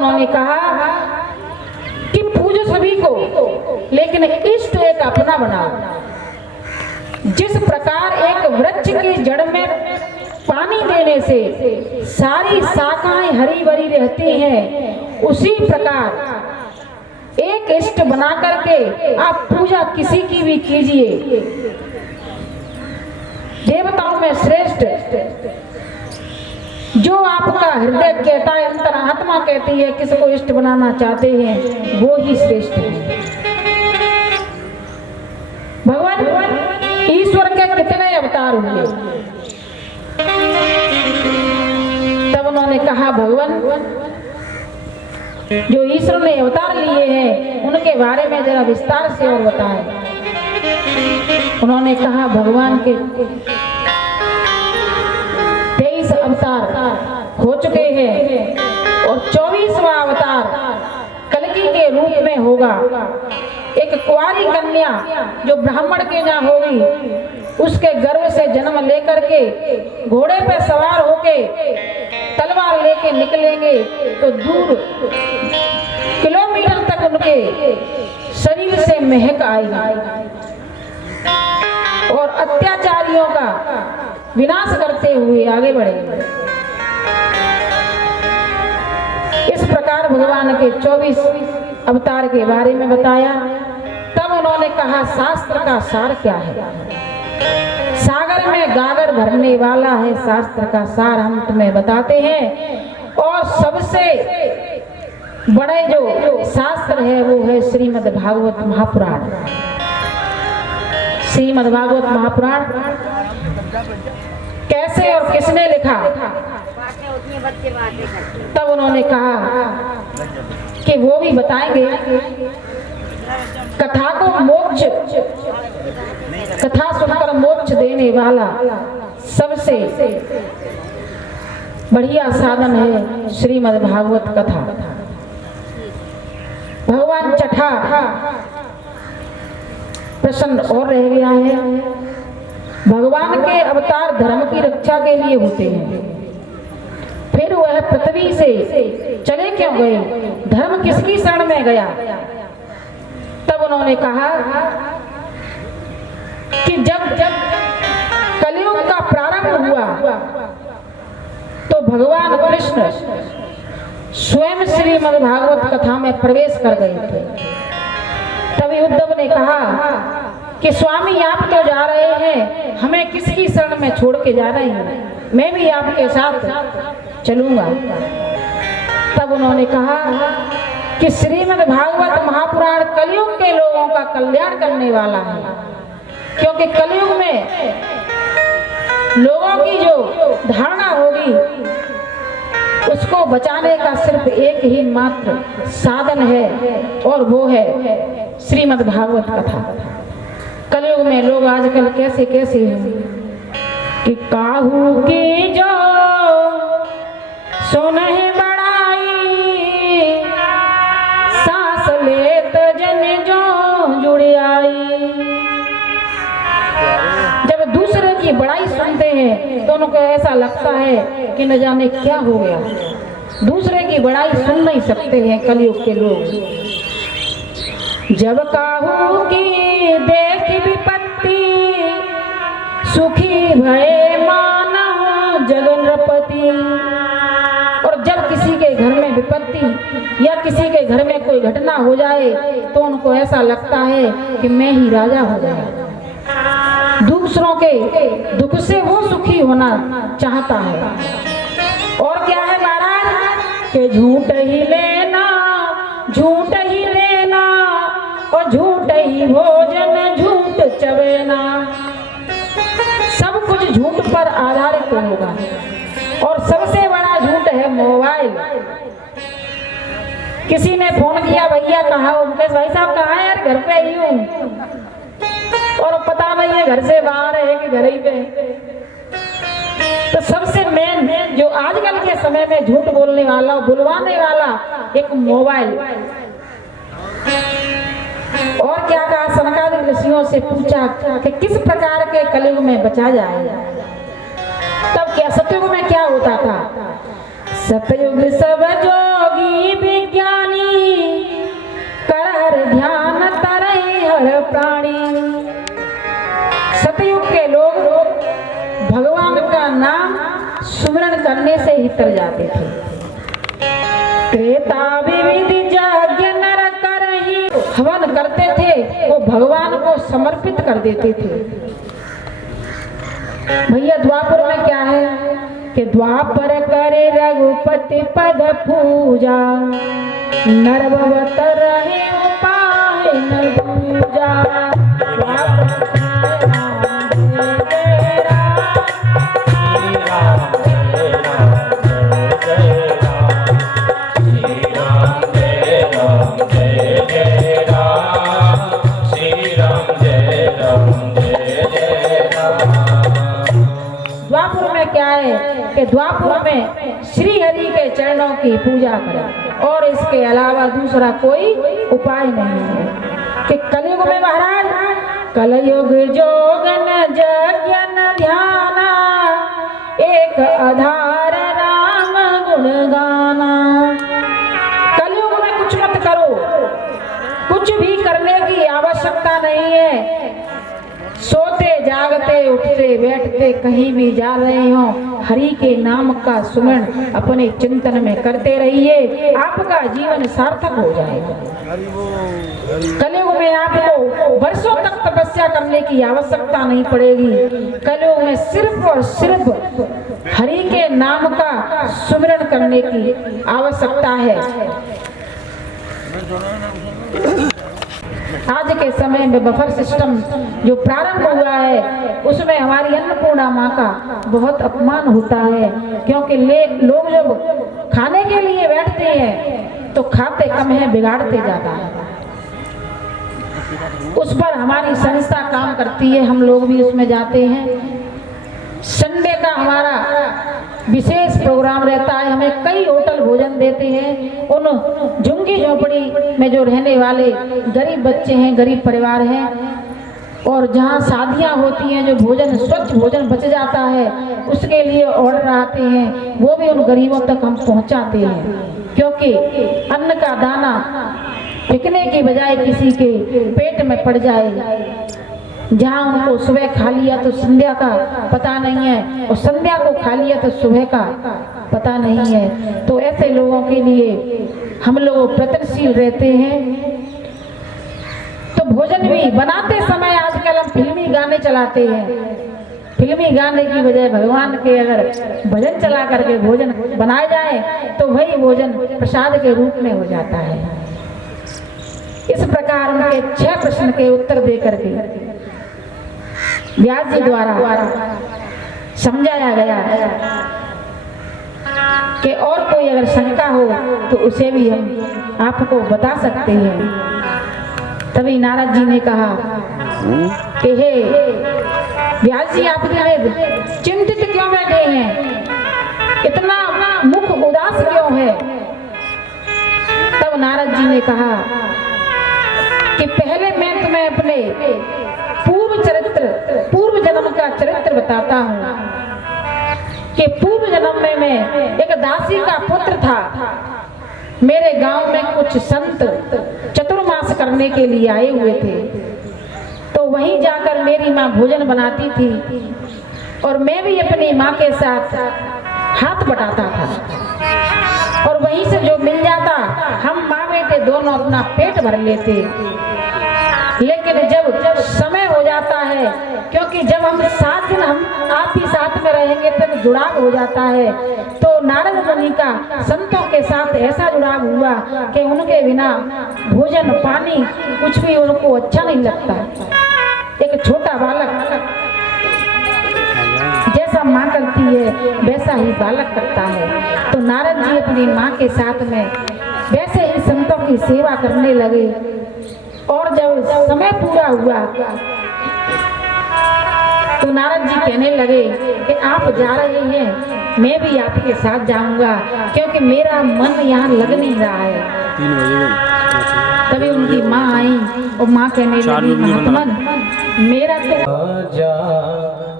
उन्होंने कहा कि पूजो सभी को, लेकिन इष्ट एक अपना बनाओ। जिस प्रकार एक वृक्ष की जड़ में पानी देने से सारी शाखाएं हरी भरी रहती हैं, उसी प्रकार एक इष्ट बना करके आप पूजा किसी की भी कीजिए। देवताओं में श्रेष्ठ जो आपका हृदय कहता है, अंतरात्मा कहती है किसको इष्ट बनाना चाहते हैं, वो ही श्रेष्ठ है। भगवान ईश्वर के कितने अवतार हुए? तब उन्होंने कहा भगवान जो ईश्वर ने अवतार लिए हैं उनके बारे में जरा विस्तार से और बताएं। उन्होंने कहा भगवान के 23 अवतार हो चुके हैं और 24वां अवतार कल्कि के रूप में होगा। एक कुंवारी कन्या जो ब्राह्मण के यहाँ होगी, उसके गर्भ से जन्म लेकर के घोड़े पे सवार होके तलवार लेके निकलेंगे तो दूर किलोमीटर तक उनके शरीर से महक आएगी और अत्याचारियों का विनाश करते हुए आगे बढ़ेंगे। इस प्रकार भगवान के 24 अवतार के बारे में बताया। तब उन्होंने कहा शास्त्र का सार क्या है? सागर में गागर भरने वाला है शास्त्र का सार, हम तुम्हें बताते हैं। और सबसे बड़े जो शास्त्र है वो है श्रीमद् भागवत महापुराण। श्रीमद् भागवत महापुराण कैसे और किसने लिखा? तब उन्होंने कहा कि वो भी बताएंगे। कथा को मोक्ष, कथा सुनकर मोक्ष देने वाला सबसे बढ़िया साधन है श्रीमद् भागवत कथा। भगवान चठा प्रश्न और रह गया है। भगवान के अवतार धर्म की रक्षा के लिए होते हैं, फिर वह पृथ्वी से चले क्यों गए? धर्म किसकी शरण में गया? तब उन्होंने कहा कि जब कलयुग का प्रारंभ हुआ तो भगवान कृष्ण स्वयं श्रीमद् भागवत कथा में प्रवेश कर गए थे। तभी उद्धव ने कहा कि स्वामी आप तो जा रहे हैं, हमें किसकी शरण में छोड़ के जा रहे हैं? मैं भी आपके साथ चलूंगा। तब उन्होंने कहा कि श्रीमद् भागवत महापुराण कलयुग के लोगों का कल्याण करने वाला है, क्योंकि कलयुग में लोगों की जो धारणा होगी उसको बचाने का सिर्फ एक ही मात्र साधन है और वो है श्रीमद् भागवत कथा। कलयुग में लोग आजकल कैसे कैसे हैं कि काहू की जो सुनहि बड़ाई, सांस लेत जन जो जुड़ आई। जब दूसरे की बड़ाई सुनते हैं तो उनको ऐसा लगता है कि न जाने क्या हो गया। दूसरे की बड़ाई सुन नहीं सकते हैं कलयुग के लोग। जब काहू की देख विपत्ति, सुखी भये मानव जगन्नपति। और जब किसी के घर में विपत्ति या किसी के घर में कोई घटना हो जाए तो उनको ऐसा लगता है कि मैं ही राजा हो जाऊं। दूसरों के दुख से वो सुखी होना चाहता है। और क्या है महाराज कि झूठ ही लेना, झूठ ही लेना और झूठ ही भोजन, झूठ चबेना। सब कुछ झूठ पर आधारित होगा और सबसे बड़ा झूठ है मोबाइल। किसी ने फोन किया, भैया कहाँ हो? मुकेश भाई साहब कहाँ है? यार घर पे ही हूँ। और पता नहीं है घर से बाहर है कि घर ही पे। तो सबसे मेन जो आजकल के समय में झूठ बोलने वाला, बुलवाने वाला एक मोबाइल। और क्या कहा? सनकादिक ऋषियों से पूछा कि किस प्रकार के कलयुग में बचा जाए। तब क्या सतयुग में क्या होता था? सतयुग सब जोगी भी करने से ही तर जाते थे। त्रेता विविध यज्ञ नर करहि, हवन करते थे वो भगवान को समर्पित कर देते थे। भैया द्वापर में क्या है कि द्वापर करे रघुपति पद पूजा, नरवत रहे पाए न पूजा। द्वापर में क्या है कि द्वापर में श्री हरि के चरणों की पूजा करें और इसके अलावा दूसरा कोई उपाय नहीं है। कि कलयुग में महाराज कलयुग जोगन यज्ञ ध्याना, एक आधार राम गुण गाना। कलयुग में कुछ मत करो, कुछ भी करने की आवश्यकता नहीं है। सोते जागते उठते बैठते कहीं भी जा रहे हो, हरि के नाम का सुमरण अपने चिंतन में करते रहिए, आपका जीवन सार्थक हो जाएगा। कलयुग में आपको वर्षों तक तपस्या करने की आवश्यकता नहीं पड़ेगी। कलयुग में सिर्फ और सिर्फ हरि के नाम का सुमरण करने की आवश्यकता है। आज के समय में बफर सिस्टम जो प्रारंभ हुआ है उसमें हमारी अन्नपूर्णा माँ का बहुत अपमान होता है, क्योंकि लोग जब खाने के लिए बैठते हैं तो खाते कम है, बिगाड़ते ज्यादा है। उस पर हमारी संस्था काम करती है, हम लोग भी उसमें जाते हैं। संडे का हमारा विशेष प्रोग्राम रहता है, हमें कई होटल भोजन देते हैं। उन झुग्गी झोपड़ी में जो रहने वाले गरीब बच्चे हैं, गरीब परिवार हैं, और जहाँ शादियाँ होती हैं, जो भोजन स्वच्छ भोजन बच जाता है उसके लिए ऑर्डर आते हैं, वो भी उन गरीबों तक हम पहुँचाते हैं। क्योंकि अन्न का दाना फेंकने की बजाय किसी के पेट में पड़ जाए। जहाँ उनको सुबह खा लिया तो संध्या का पता नहीं है, और संध्या को खा लिया तो सुबह का पता नहीं है। तो ऐसे लोगों के लिए हम लोग प्रयत्नशील रहते हैं। तो भोजन भी बनाते समय आजकल हम फिल्मी गाने चलाते हैं। फिल्मी गाने की बजाय भगवान के अगर भजन चला करके भोजन बनाया जाए तो वही भोजन प्रसाद के रूप में हो जाता है। इस प्रकार उनके 6 प्रश्न के उत्तर दे करके व्यास जी द्वारा समझाया गया कि और कोई अगर शंका हो तो उसे भी हम आपको बता सकते हैं। तभी नारद जी ने कहा कि हे व्यास जी, आप चिंतित क्यों बैठे हैं, इतना मुख उदास क्यों है। तब नारद जी ने कहा कि पहले मैं तुम्हें अपने पूर्व जन्म का चरित्र बताता हूँ कि पूर्व जन्म में मैं एक दासी का पुत्र था। मेरे गांव में कुछ संत चतुर्मास करने के लिए आए हुए थे, तो वहीं जाकर मेरी माँ भोजन बनाती थी और मैं भी अपनी माँ के साथ हाथ बटाता था, और वहीं से जो मिल जाता हम माँ बेटे दोनों अपना पेट भर लेते। लेकिन जब समय हो जाता है, क्योंकि जब हम 7 दिन हम आप ही साथ में रहेंगे तब जुड़ाव हो जाता है, तो नारद मुनि का संतों के साथ ऐसा जुड़ाव हुआ कि उनके बिना भोजन पानी कुछ भी उनको अच्छा नहीं लगता। एक छोटा बालक जैसा माँ करती है वैसा ही बालक करता है। तो नारद जी अपनी माँ के साथ में वैसे ही संतों की सेवा करने लगे। और जब समय पूरा हुआ तो नारद जी कहने लगे कि आप जा रहे हैं, मैं भी आपके साथ जाऊंगा, क्योंकि मेरा मन यहाँ लग नहीं रहा है। तभी उनकी माँ आई और माँ कहने लगी, महात्मन मेरा तो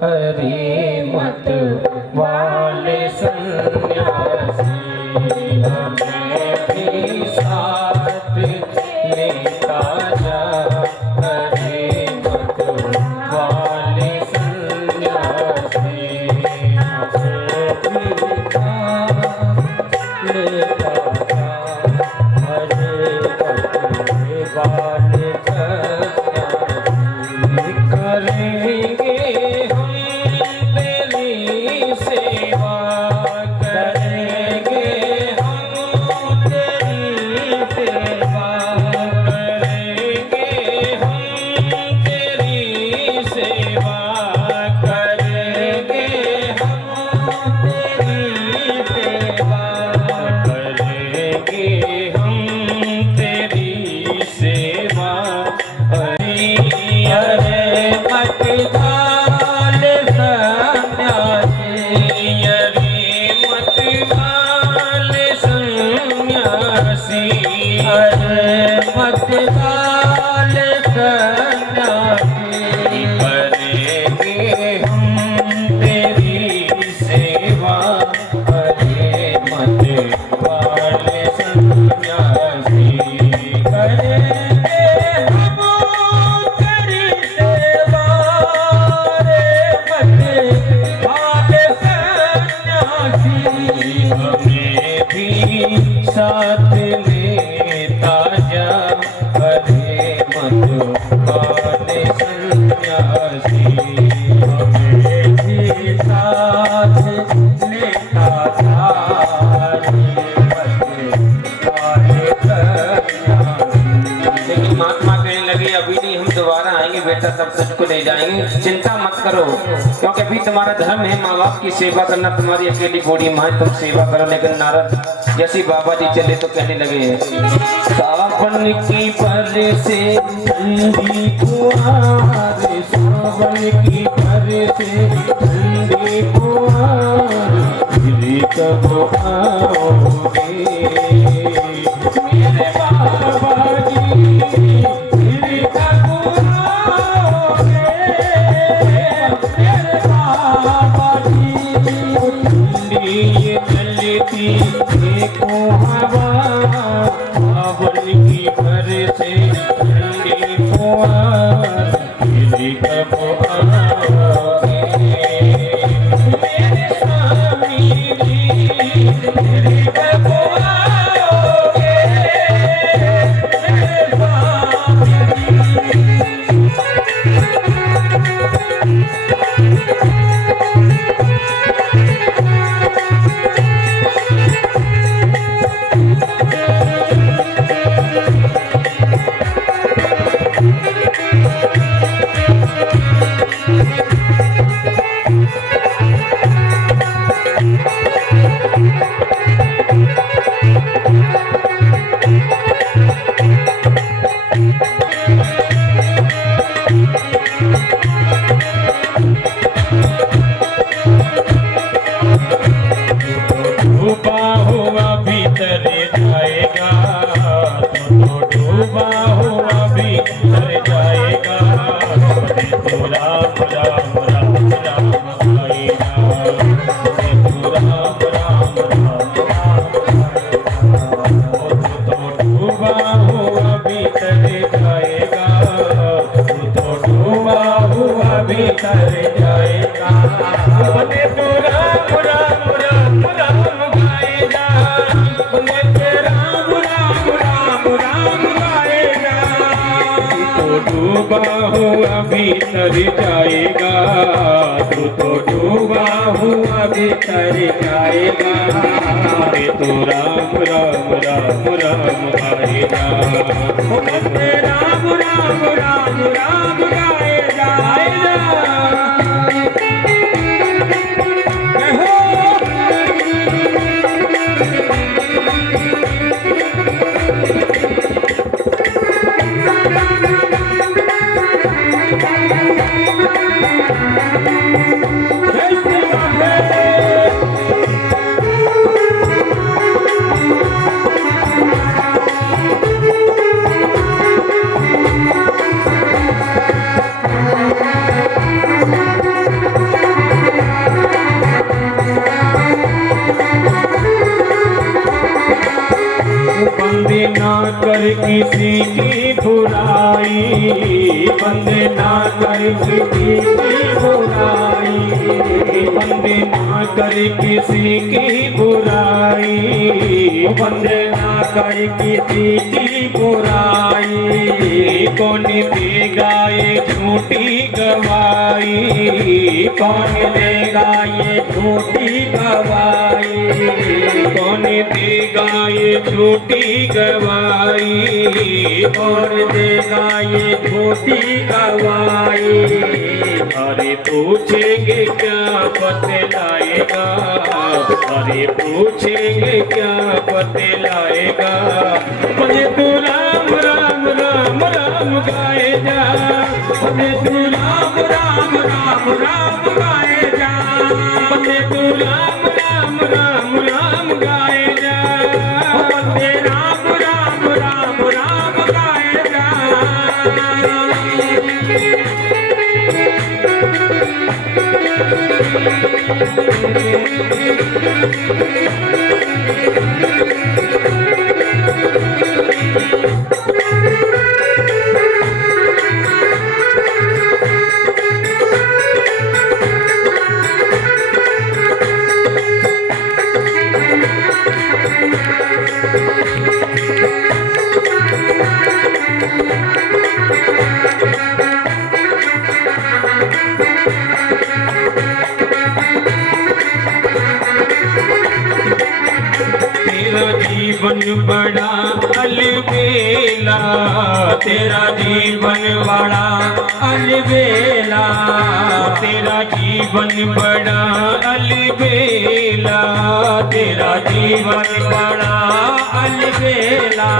हरि मत वाले सन्यासी हमें भी साथ लेता जा। हरि मत वाले सन्यासी हमें भी हम तेरी सेवा करें। अरे मत डाल सन्यासी, अरे मत डाल सन्यासी, अरे मत डाल सन्यासी, करेंगे हम तेरी सेवा, अरे मत डाल सन्यासी, करेंगे हम तेरी सेवा, रे मत डाल सन्यासी, हमें भी साथ लेता जा, अरे मत डाल सन्यासी, हमें भी साथ लेता जा, अरे मत डाल सन्यासी। लेकिन महात्मा कहने लगे अभी नहीं, हम दोबारा आएंगे बेटा, तब तुझको ले जाएंगे, चिंता मत करो, क्योंकि अभी तुम्हारा धर्म है माँ बाप की सेवा करना, तुम्हारी अकेली बूढ़ी माँ है, तुम सेवा करो। लेकिन नारद जैसे बाबा जी चले तो कहने लगे सावन की पर से ठंडी फुहार, सावन की पर से ठंडी फुहार, फिर कब आओगे मेरे बाबा जी, फिर कब आओगे मेरे बाबा जी। ठंडी चलती देखो हवा, सावन की पर से ठंडी फुहार, फिर कब आओगे मेरे स्वामी जी, फिर कब आओगे मेरे स्वामी जी। डूबा हुआ भीतर जाएगा, तो डूबा हुआ भीतर जाएगा, तो राम राम राम राम गाएगा, तो राम राम राम राम, तो डूबा हुआ भीतर जाएगा, तो डूबा हुआ भीतर जाएगा, तो राम राम राम राम गाएगा, राम राम राम राम गाएगा, तो डूबा हुआ भीतर जाएगा, तो डूबा हुआ भीतर जाएगा, तो राम राम राम राम गाएगा, राम राम राम राम गाएगा। बंदे ना कर किसी की बुराई, बंदे ना कर किसी की बुराई, बंदे ना कर किसी की बुराई, बंदे ना कर किसी की बुराई, कौन देगा ये झूठी गवाही, कौन देगा ये झूठी गवाही, कौन देगा ये झूठी गवाही, और देगा ये झूठी गवाही। अरे पूछेंगे क्या बतलाएगा, अरे पूछेंगे क्या बतलाएगा। बने तू राम राम राम राम गाए जा, बने तू राम राम राम राम गाए जा, बने तू राम राम राम राम गाए जा, बने राम राम राम राम गाए जा। जीवन बड़ा अलबेला, तेरा जीवन बड़ा अलबेला, तेरा जीवन बड़ा अलबेला, तेरा जीवन बड़ा अलबेला।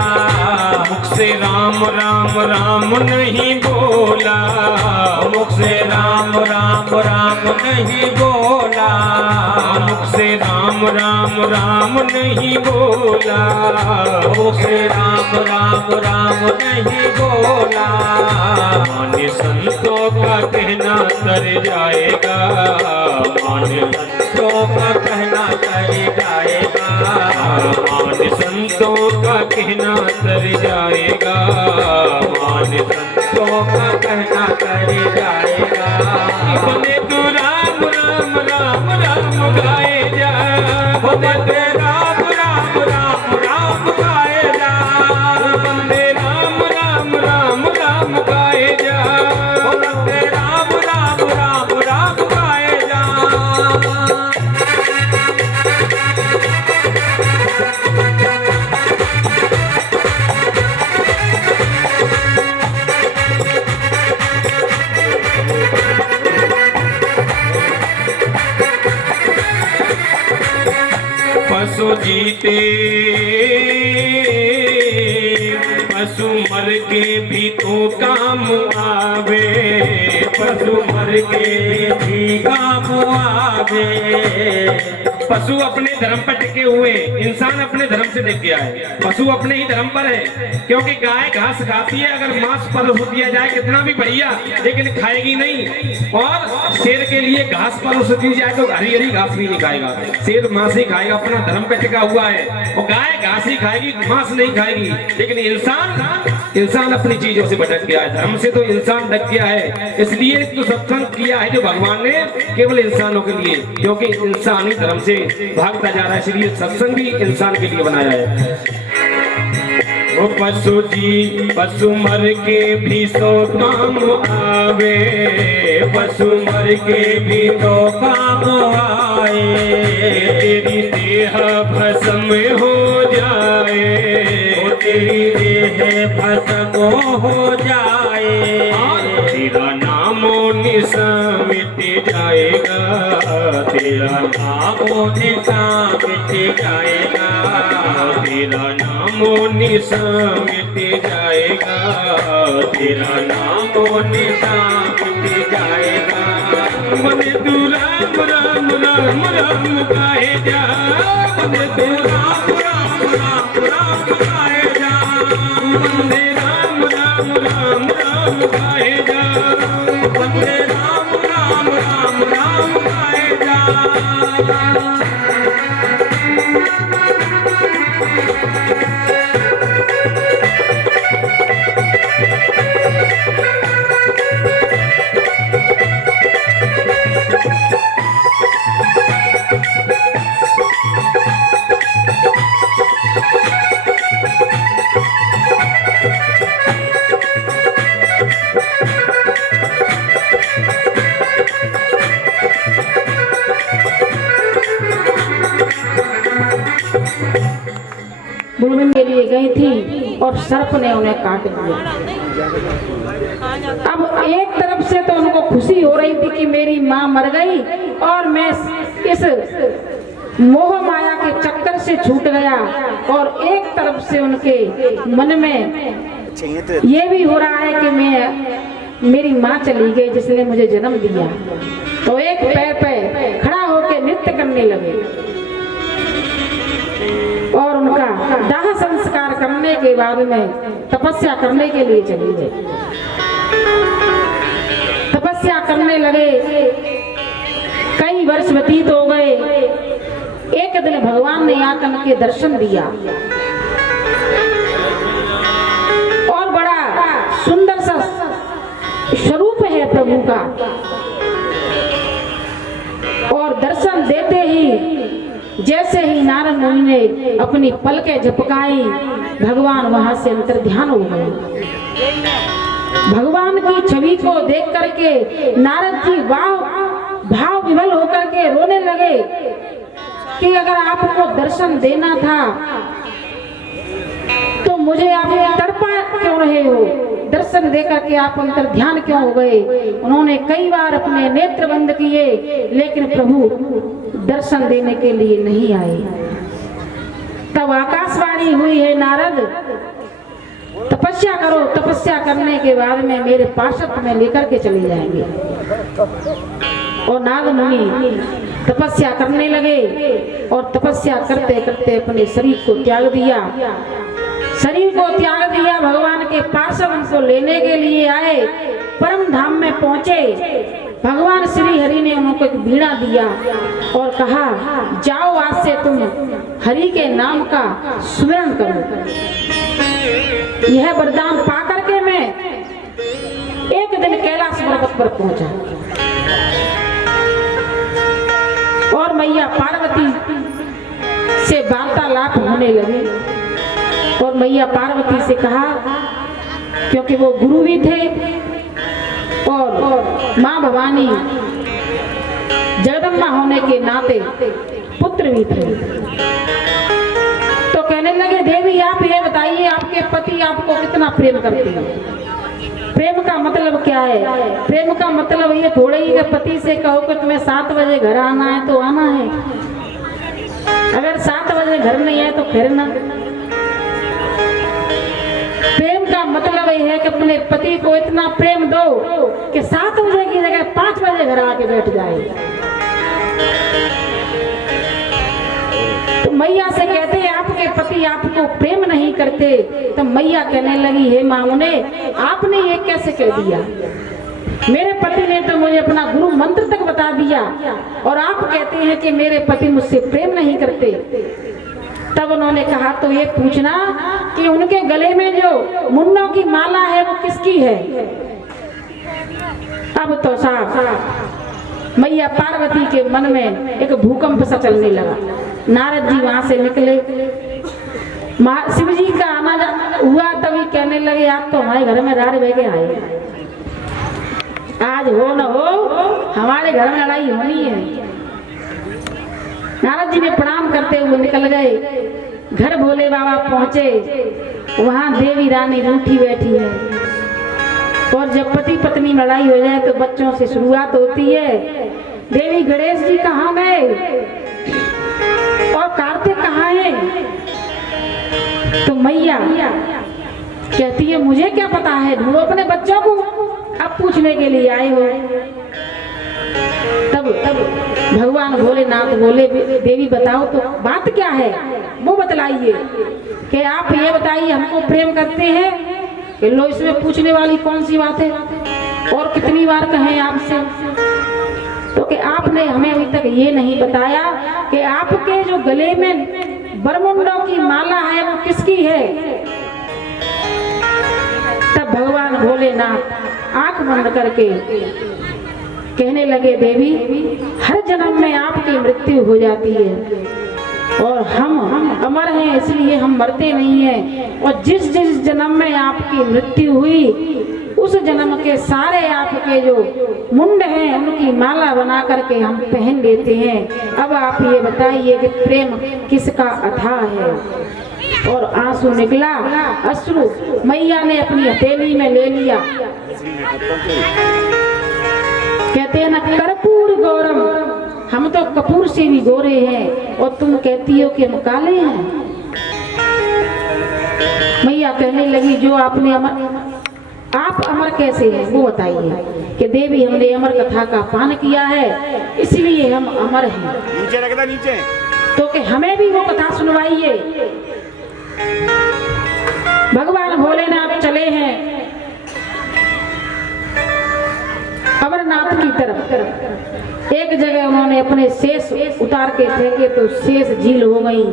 मुख से राम राम राम नहीं बोला, मुख से राम राम राम नहीं बोला, मुख से राम राम राम नहीं बोला, मुख से राम राम राम नहीं बोला। मान्य संतों का कहना तर जाएगा, मान्य संतों का कहना कर जाएगा, मान्य संतों का कहना तर जाएगा, मान्य संतों का कहना कर जाएगा। बने तू राम राम राम राम गाए जा, बंदे राम राम राम राम गाए जा, बंदे राम राम राम राम गाए जा, बंदे राम राम राम राम गाए जा। पशु जीते पशु मर के भी तो काम आवे, पशु मर के भी काम आवे। पशु अपने धर्म पर टिके हुए, इंसान अपने धर्म से टिक गया है। पशु अपने ही धर्म पर है, क्योंकि गाय घास खाती है, अगर मांस परोस दिया जाए कितना भी बढ़िया, लेकिन खाएगी नहीं। और शेर के लिए घास परोस दी जाए तो हरी हरी घास भी नहीं खाएगा, शेर मांस ही खाएगा, अपना धर्म पे टिका हुआ है। और गाय घास ही खाएगी, मांस नहीं खाएगी। लेकिन इंसान अपनी चीजों से भटक गया है, धर्म से तो इंसान ढक गया है। इसलिए तो सत्संग किया है जो भगवान ने केवल इंसानों के लिए, क्योंकि इंसान ही धर्म से भागता जा रहा है, इसलिए सत्संग भी इंसान के लिए बनाया है। वो पशु जी पशु मर के भी सो काम आवे, पशु मर के भी तो काम आए। तेरी देह भस्म हो जाए, तेरी देह भस्म हो जाए, तेरा नामो निशान मिट जाएगा, तेरा नामो निशान मिट जाएगा, तेरा नामो निशान मिट जाएगा, तेरा नामो निशान मिट जाएगा। बने तू राम राम राम राम गाए जा, बने तू राम राम राम राम गाए जा, बंदे राम राम राम राम गाए जा, बंदे राम राम राम राम गाए जा। बुलबुल के लिए गई थी और सर्प ने उन्हें काट दिया। अब एक तरफ से तो उनको खुशी हो रही थी कि मेरी माँ मर गई और मैं इस मोह माया के चक्कर से छूट गया, और एक तरफ से उनके मन में ये भी हो रहा है कि मेरी माँ चली गई जिसने मुझे जन्म दिया। तो एक पैर पे खड़ा होकर नृत्य करने लगे और उनका दाह संस्कार करने के बाद में तपस्या करने के लिए चली गए। तपस्या करने लगे, कई वर्ष व्यतीत हो गए। एक दिन भगवान ने आकर के दर्शन दिया और बड़ा सुंदर सा स्वरूप है प्रभु का, और दर्शन देते ही जैसे ही नारद मुनि ने अपनी पलकें झपकाई, भगवान वहां से अंतर्ध्यान हो गए। भगवान की छवि को देख करके नारद जी भाव विभल होकर के रोने लगे कि अगर आपको दर्शन देना था तो मुझे आप तड़पा क्यों रहे हो, दर्शन देकर के आप अंतर्ध्यान क्यों हो गए। उन्होंने कई बार अपने नेत्र बंद किए, लेकिन प्रभु दर्शन देने के लिए नहीं आए। तब आकाशवाणी हुई है, नारद तपस्या करो, तपस्या करने के बाद में मेरे पार्षद में लेकर के चले जाएंगे। और नारद मुनि तपस्या करने लगे और तपस्या करते करते अपने शरीर को त्याग दिया। शरीर को त्याग दिया, भगवान के पार्षद उनको लेने के लिए आए, परम धाम में पहुंचे। भगवान श्री हरि ने उनको एक बीड़ा दिया और कहा, जाओ आज से तुम हरि के नाम का स्मरण करो। यह वरदान पाकर के मैं एक दिन कैलाश पर्वत पर पहुंचा और मैया पार्वती से वार्तालाप होने लगे। और मैया पार्वती से कहा, क्योंकि वो गुरु भी थे और माँ भवानी जगदम्बा होने के नाते पुत्र भी थे, तो कहने लगे, देवी आप ये बताइए आपके पति आपको कितना प्रेम करते हैं। प्रेम का मतलब क्या है? प्रेम का मतलब ये थोड़ा ही कि पति से कहो कि तुम्हें 7 बजे घर आना है तो आना है, अगर 7 बजे घर नहीं है तो फिर ना। प्रेम का मतलब ये है कि अपने पति को इतना प्रेम दो कि 7 बजे की जगह 5 बजे घर आके बैठ जाए। तो मैया से कहते हैं आपके पति आपको प्रेम नहीं करते, तो मैया कहने लगी, हे मामुने आपने ये कैसे कह दिया? मेरे पति ने तो मुझे अपना गुरु मंत्र तक बता दिया और आप कहते हैं कि मेरे पति मुझसे प्रेम नहीं करते। तब उन्होंने कहा, तो ये पूछना कि उनके गले में जो मुन्नों की माला है वो किसकी है? अब तो साहब मैया पार्वती के मन में एक भूकंप सा चलने लगा। नारद जी वहां से निकले, शिव जी का आना हुआ, तभी कहने लगे, आप तो हमारे घर में रार बह के आए, आज हो न हो हमारे घर में लड़ाई होनी है। नारद जी ने प्रणाम करते हुए निकल गए। घर भोले बाबा पहुंचे, वहां देवी रानी रूठी बैठी है, और जब पति पत्नी में लड़ाई हो जाए तो बच्चों से शुरुआत होती है। देवी गणेश जी कहाँ गए और कार्तिक कहाँ है? तो मैया कहती है, मुझे क्या पता है, ढूंढो अपने बच्चों को, अब पूछने के लिए आए हो। तब भगवान भोलेनाथ बोले, देवी बताओ तो बात क्या है, वो बतलाइए कि आप ये बताइए हमको प्रेम करते हैं कि लो, इसमें पूछने वाली कौन सी बात है, और कितनी बार कहें आपसे, तो कि आपने हमें अभी तक ये नहीं बताया कि आपके जो गले में बरमुंडों की माला है वो किसकी है। तब भगवान भोलेनाथ आंख बंद करके कहने लगे, देवी हर जन्म में आपकी मृत्यु हो जाती है और हम अमर हैं, इसलिए हम मरते नहीं हैं, और जिस जिस जन्म में आपकी मृत्यु हुई उस उस जन्म के सारे आपके जो मुंड हैं उनकी माला बना करके हम पहन लेते हैं। अब आप ये बताइए कि प्रेम किसका अथाह है। और आंसू निकला, अश्रु मैया ने अपनी हथेली में ले लिया। कहते हैं ना, कर्पूर गौरम, हम तो कपूर से भी गोरे हैं और तुम कहती हो कि हम काले हैं। मैया कहने लगी, जो आपने आप अमर कैसे हैं वो बताइए। कि देवी, हमने अमर कथा का पान किया है इसलिए हम अमर हैं। नीचे रखना, नीचे। तो कि हमें भी वो कथा सुनवाइए। भगवान भोलेनाथ चले हैं अमरनाथ की तरफ। एक जगह उन्होंने अपने शेष उतार के फेंके तो शेष झील हो गई।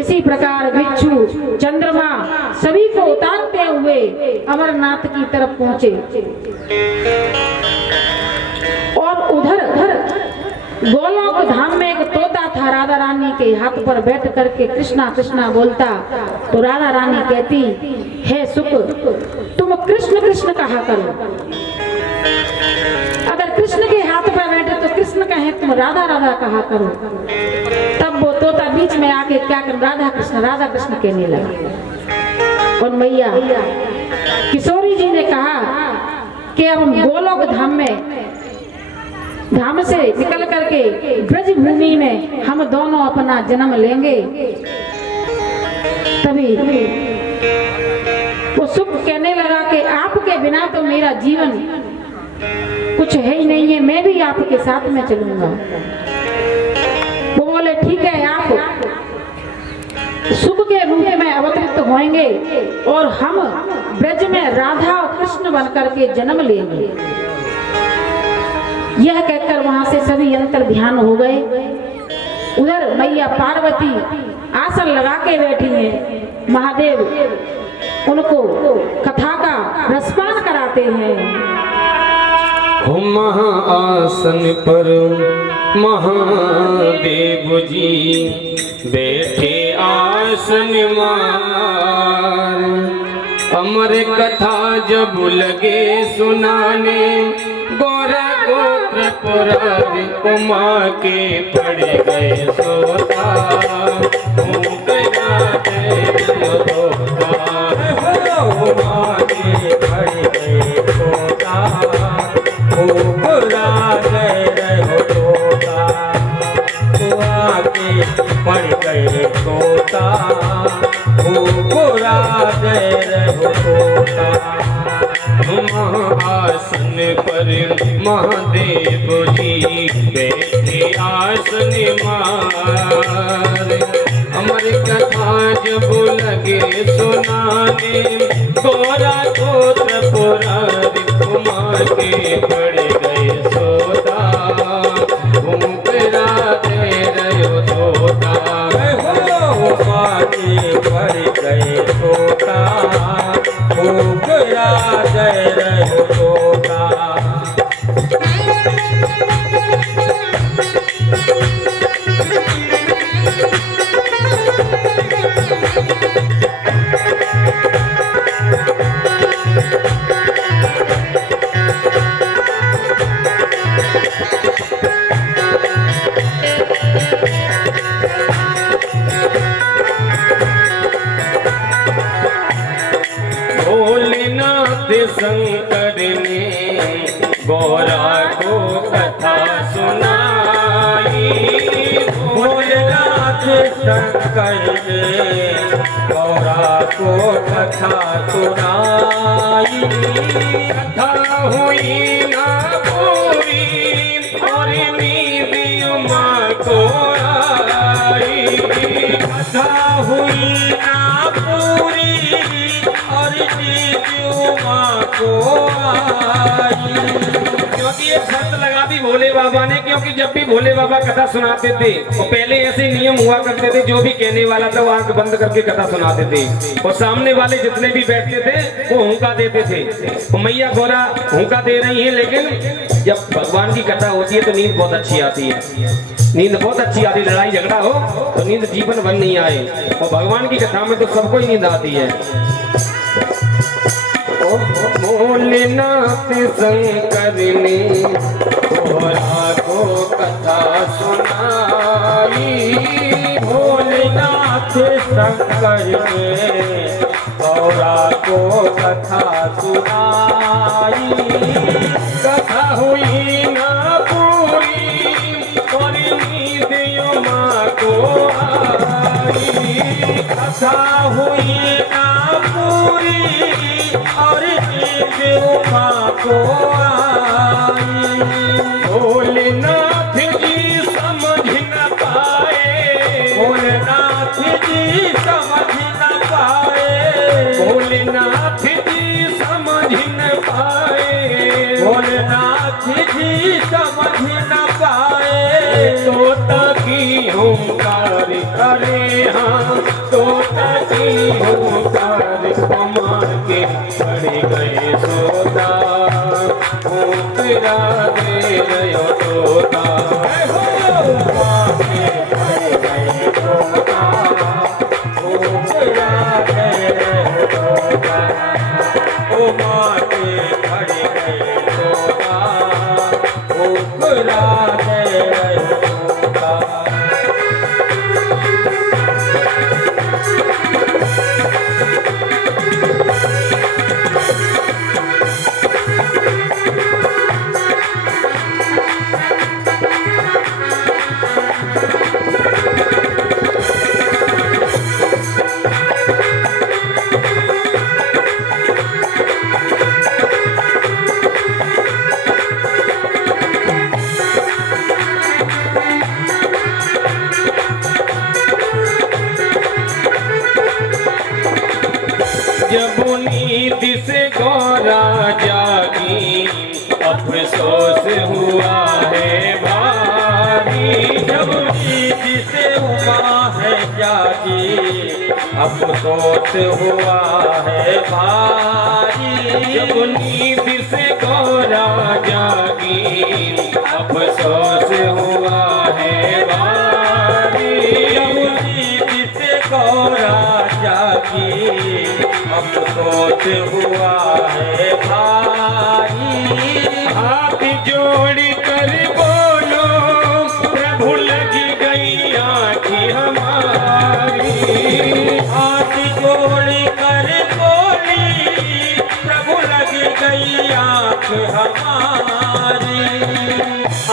इसी प्रकार बिच्छू, चंद्रमा सभी को उतारते हुए अमरनाथ की तरफ पहुंचे। और उधर गोलोक धाम में एक तोता था, राधा रानी के हाथ पर बैठ करके कृष्णा कृष्णा बोलता। तो राधा रानी कहती, हे सुख, तुम कृष्ण कृष्ण कहा करो। अगर कृष्ण के हाथ पर बैठे तो कृष्ण कहे, तुम राधा राधा कहा करो। तब वो तोता बीच में आके क्या कर, राधा कृष्ण कहने लगा। और मैया किशोरी जी ने कहा कि अब हम गोलोक धाम से निकल करके ब्रज भूमि में हम दोनों अपना जन्म लेंगे। तभी वो सुख कहने लगा कि आपके बिना तो मेरा जीवन कुछ है ही नहीं है, मैं भी आपके साथ में चलूंगा। वो बोले, ठीक है, आप सुख के रूप में अवतरित होंगे और हम ब्रज में राधा और कृष्ण बनकर के जन्म लेंगे। यह कहकर वहां से सभी अंतर ध्यान हो गए। उधर मैया पार्वती आसन लगा के बैठी है। महादेव उनको कथा का रसपान कराते हैं। महाआसन पर महादेव जी बैठे आसन मार। अमर कथा जब लगे सुनाने, गोरा गोत्र पुरारी उमा के पड़ गए सोता। उमा के पड़ गए सोता। पड़ गए सोता, गोरा जय रहो सोता। आसन पर महादेव जी बैठे आसन मार। अमर कथा जब लगे सुनाने, गोरा गोत्र पुरारी उमा के पड़ गए सोता। उमरा दे रहो सोता, उमा के पड़ गए सोता। उमरा दे रहो सोता। भोलेनाथ शंकर ने गौरा को कथा सुनाई। भोलेनाथ शंकर ने गौरा को कथा सुनाई। कथा हुई ना पूरी और नींद उमा को आई। कथा हुई ना पूरी और नींद उमा को आई। क्योंकि एक शर्त लगा दी भोले बाबा ने, क्योंकि जब भी भोले बाबा कथा सुनाते थे और पहले ऐसे नियम हुआ करते थे, जो भी कहने वाला था वो आंख बंद करके कथा सुनाते थे और सामने वाले जितने भी बैठते थे वो हुंका देते थे। तो मैया गौरा हुंका दे रही है, लेकिन जब भगवान की कथा होती है तो नींद बहुत अच्छी आती है। नींद बहुत अच्छी आती है। लड़ाई झगड़ा हो तो नींद जीवन भर नहीं आए, और भगवान की कथा में तो सबको ही नींद आती है। भोलेनाथ शंकर ने गौरा को कथा सुनाई। भोलेनाथ शंकर ने गौरा को कथा सुनाई। कथा हुई ना पूरी और नींद माँ को आई। कथा हुई ना पूरी और नींद माँ को आई। भोलेनाथ जी समझ न पाए। भोलेनाथ जी समझ न पाए। भोलेनाथ जी समझ न पाए। भोलेनाथ जी समझ न पाए। तोता की ओंकार करे हाँ तोता की ओंकार कमाल के पड़ गए सोता। ओंकारा दे रयो तोता हो माँ के पड़ गए सोता। ओंकारा दे रयो तोता ओ माँ के पड़ गए सोता। ओंकारा दे रयो तोता। जब नींद से गौरा जागी अफसोस हुआ है भारी। जब नींद से हुआ है जागी अफसोस हुआ है भारी। जब नींद से गौरा जागी अफसोस हुआ है भारी। जब नींद से गौरा जागी अफसोस हुआ है भारी। हाथ जोड़ कर बोलो प्रभु लगी गई आँखें हमारी। हाथ जोड़ कर बोली प्रभु लगी गई आँख हमारी।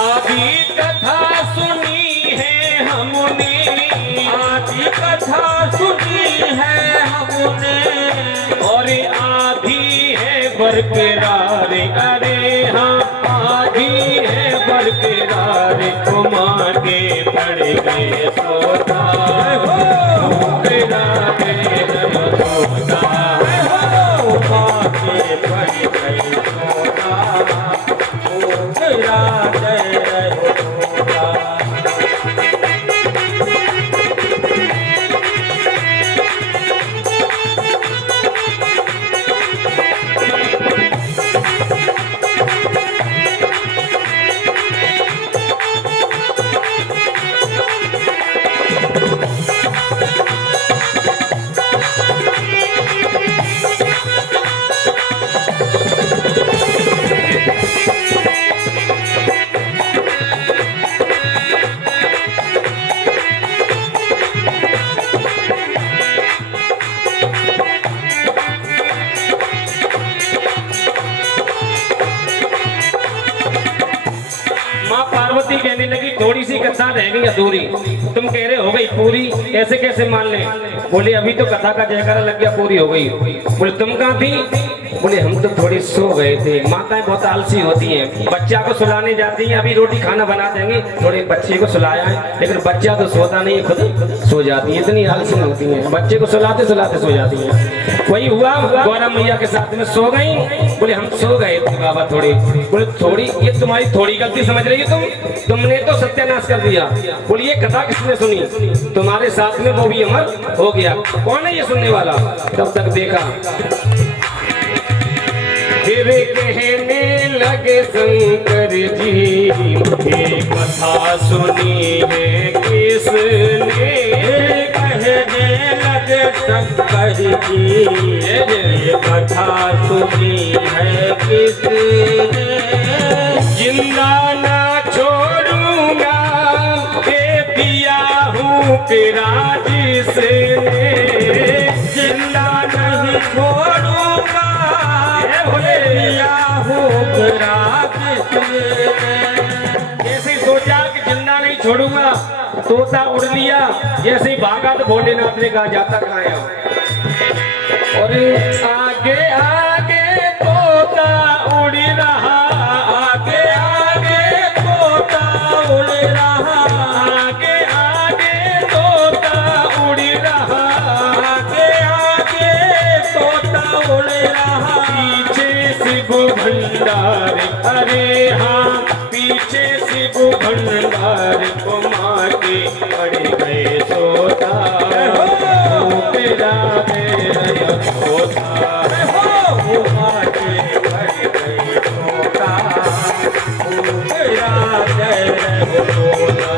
आदि कथा सुनी है हमने। आदि कथा सुनी है हमने और आधी है बरकरार। अरे हाँ आधी है बरकरार। माँ के पड़ गए सोता। ओंकारा दे रयो तोता। माँ के पड़ गए सोता। ओंकारा दे रयो तोता। माँ पार्वती कहने लगी थोड़ी सी कथा रह गई अधूरी। तुम कह रहे हो गई पूरी, ऐसे कैसे मान ले? बोले अभी तो कथा का जयकारा लग गया पूरी हो गई। बोले तुम कहाँ थी? बोले हम तो थोड़ी सो गए थे। माताएं बहुत आलसी होती हैं, बच्चा को सुलाने जाती हैं, अभी रोटी खाना बना देंगे, थोड़े बच्चे को सुलाया है, लेकिन बच्चा तो सोता नहीं है, खुद सो जाती है, इतनी आलसी होती हैं, बच्चे को सुलाते सुलाते सो जाती हैं। वही हुआ, गौरा मैया के साथ में सो गई। बोले हम सो गए थे बाबा थोड़ी। बोले थोड़ी, ये तुम्हारी थोड़ी गलती समझ रही हो तुमने तो सत्यानाश कर दिया। बोले ये कथा किसने सुनी? तुम्हारे साथ में वो भी अमर हो गया। कौन है ये सुनने वाला? तब तक देखा फिर कहने लगे शंकर जी, ये कथा सुनी है किसने? कहने लगे शंकर जी ये कथा सुनी है किसने। जिंदा ना छोड़ूंगा ये दिया हूँ तेरा जिसने, जिंदा नहीं छोड़ूंगा ये दिया हूँ तेरा जिसने। जैसे सोचा कि जिंदा नहीं छोड़ूंगा, तोता उड़ लिया, जैसे ही भागा तो भोलेनाथ ने कहा जाता कहाँ है। और आगे आगे तोता उड़ रहा, आगे आगे तोता उड़ रहा, आगे आगे तोता उड़ रहा, आगे आगे तोता उड़ रहा। पीछे शिव भंडार, अरे हाँ पीछे शिव भंडार को माँ के पड़ गए सोता, तेरा मेरा सोता, हो आगे बढ़ गई तोता, तेरा जय तोता।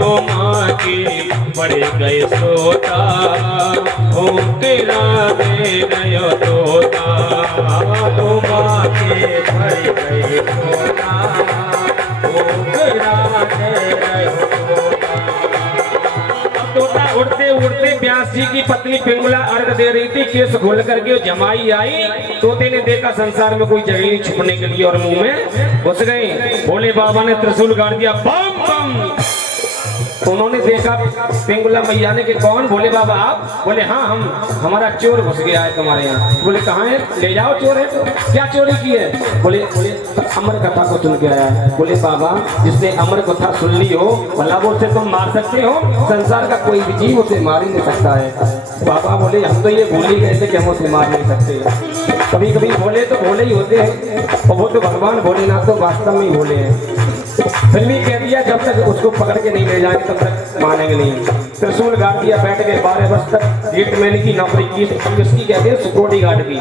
ओ माँ के पड़ गए सोता, ओ तेरा मेरा तोता, तो माँ के बढ़ गई तोता, ओ तेरा जय तोता। तोता उड़ते उड़ते व्यास जी की पत्नी पिंगला अर्घ दे रही थी, केस खोल करके जमाई आई। तोते ने देखा संसार में कोई जगह नहीं छुपने के लिए और मुंह में घुस गई। भोले बाबा ने त्रिशूल गाड़ दिया, बम बम। उन्होंने देखा पिंगला मैया ने कि कौन? भोले बाबा आप? बोले हाँ हम, हमारा चोर घुस गया है तुम्हारे यहाँ। बोले कहाँ है? ले जाओ, चोर है तो। क्या चोरी की है? बोले बोले अमर कथा को सुन के आया है। बोले बाबा जिसने अमर कथा सुन ली हो भला वो उसे तुम मार सकते हो? संसार का कोई भी जीव उसे मार ही नहीं सकता है। बाबा बोले हम तो ये भूल ही गए थे कि हम उसे मार नहीं सकते। कभी कभी भोले तो भोले ही होते हैं, और वो तो भगवान भोलेनाथ तो वास्तव में ही भोले हैं। फिर भी कह दिया जब तक उसको पकड़ के नहीं ले जाएंगे तब तक मानेंगे नहीं। त्रिशूल गाड़ दिया, बैठ गए। 12 वर्ष तक गेटमैन की नौकरी की, किसकी कहते हैं? सिक्योरिटी गार्ड की।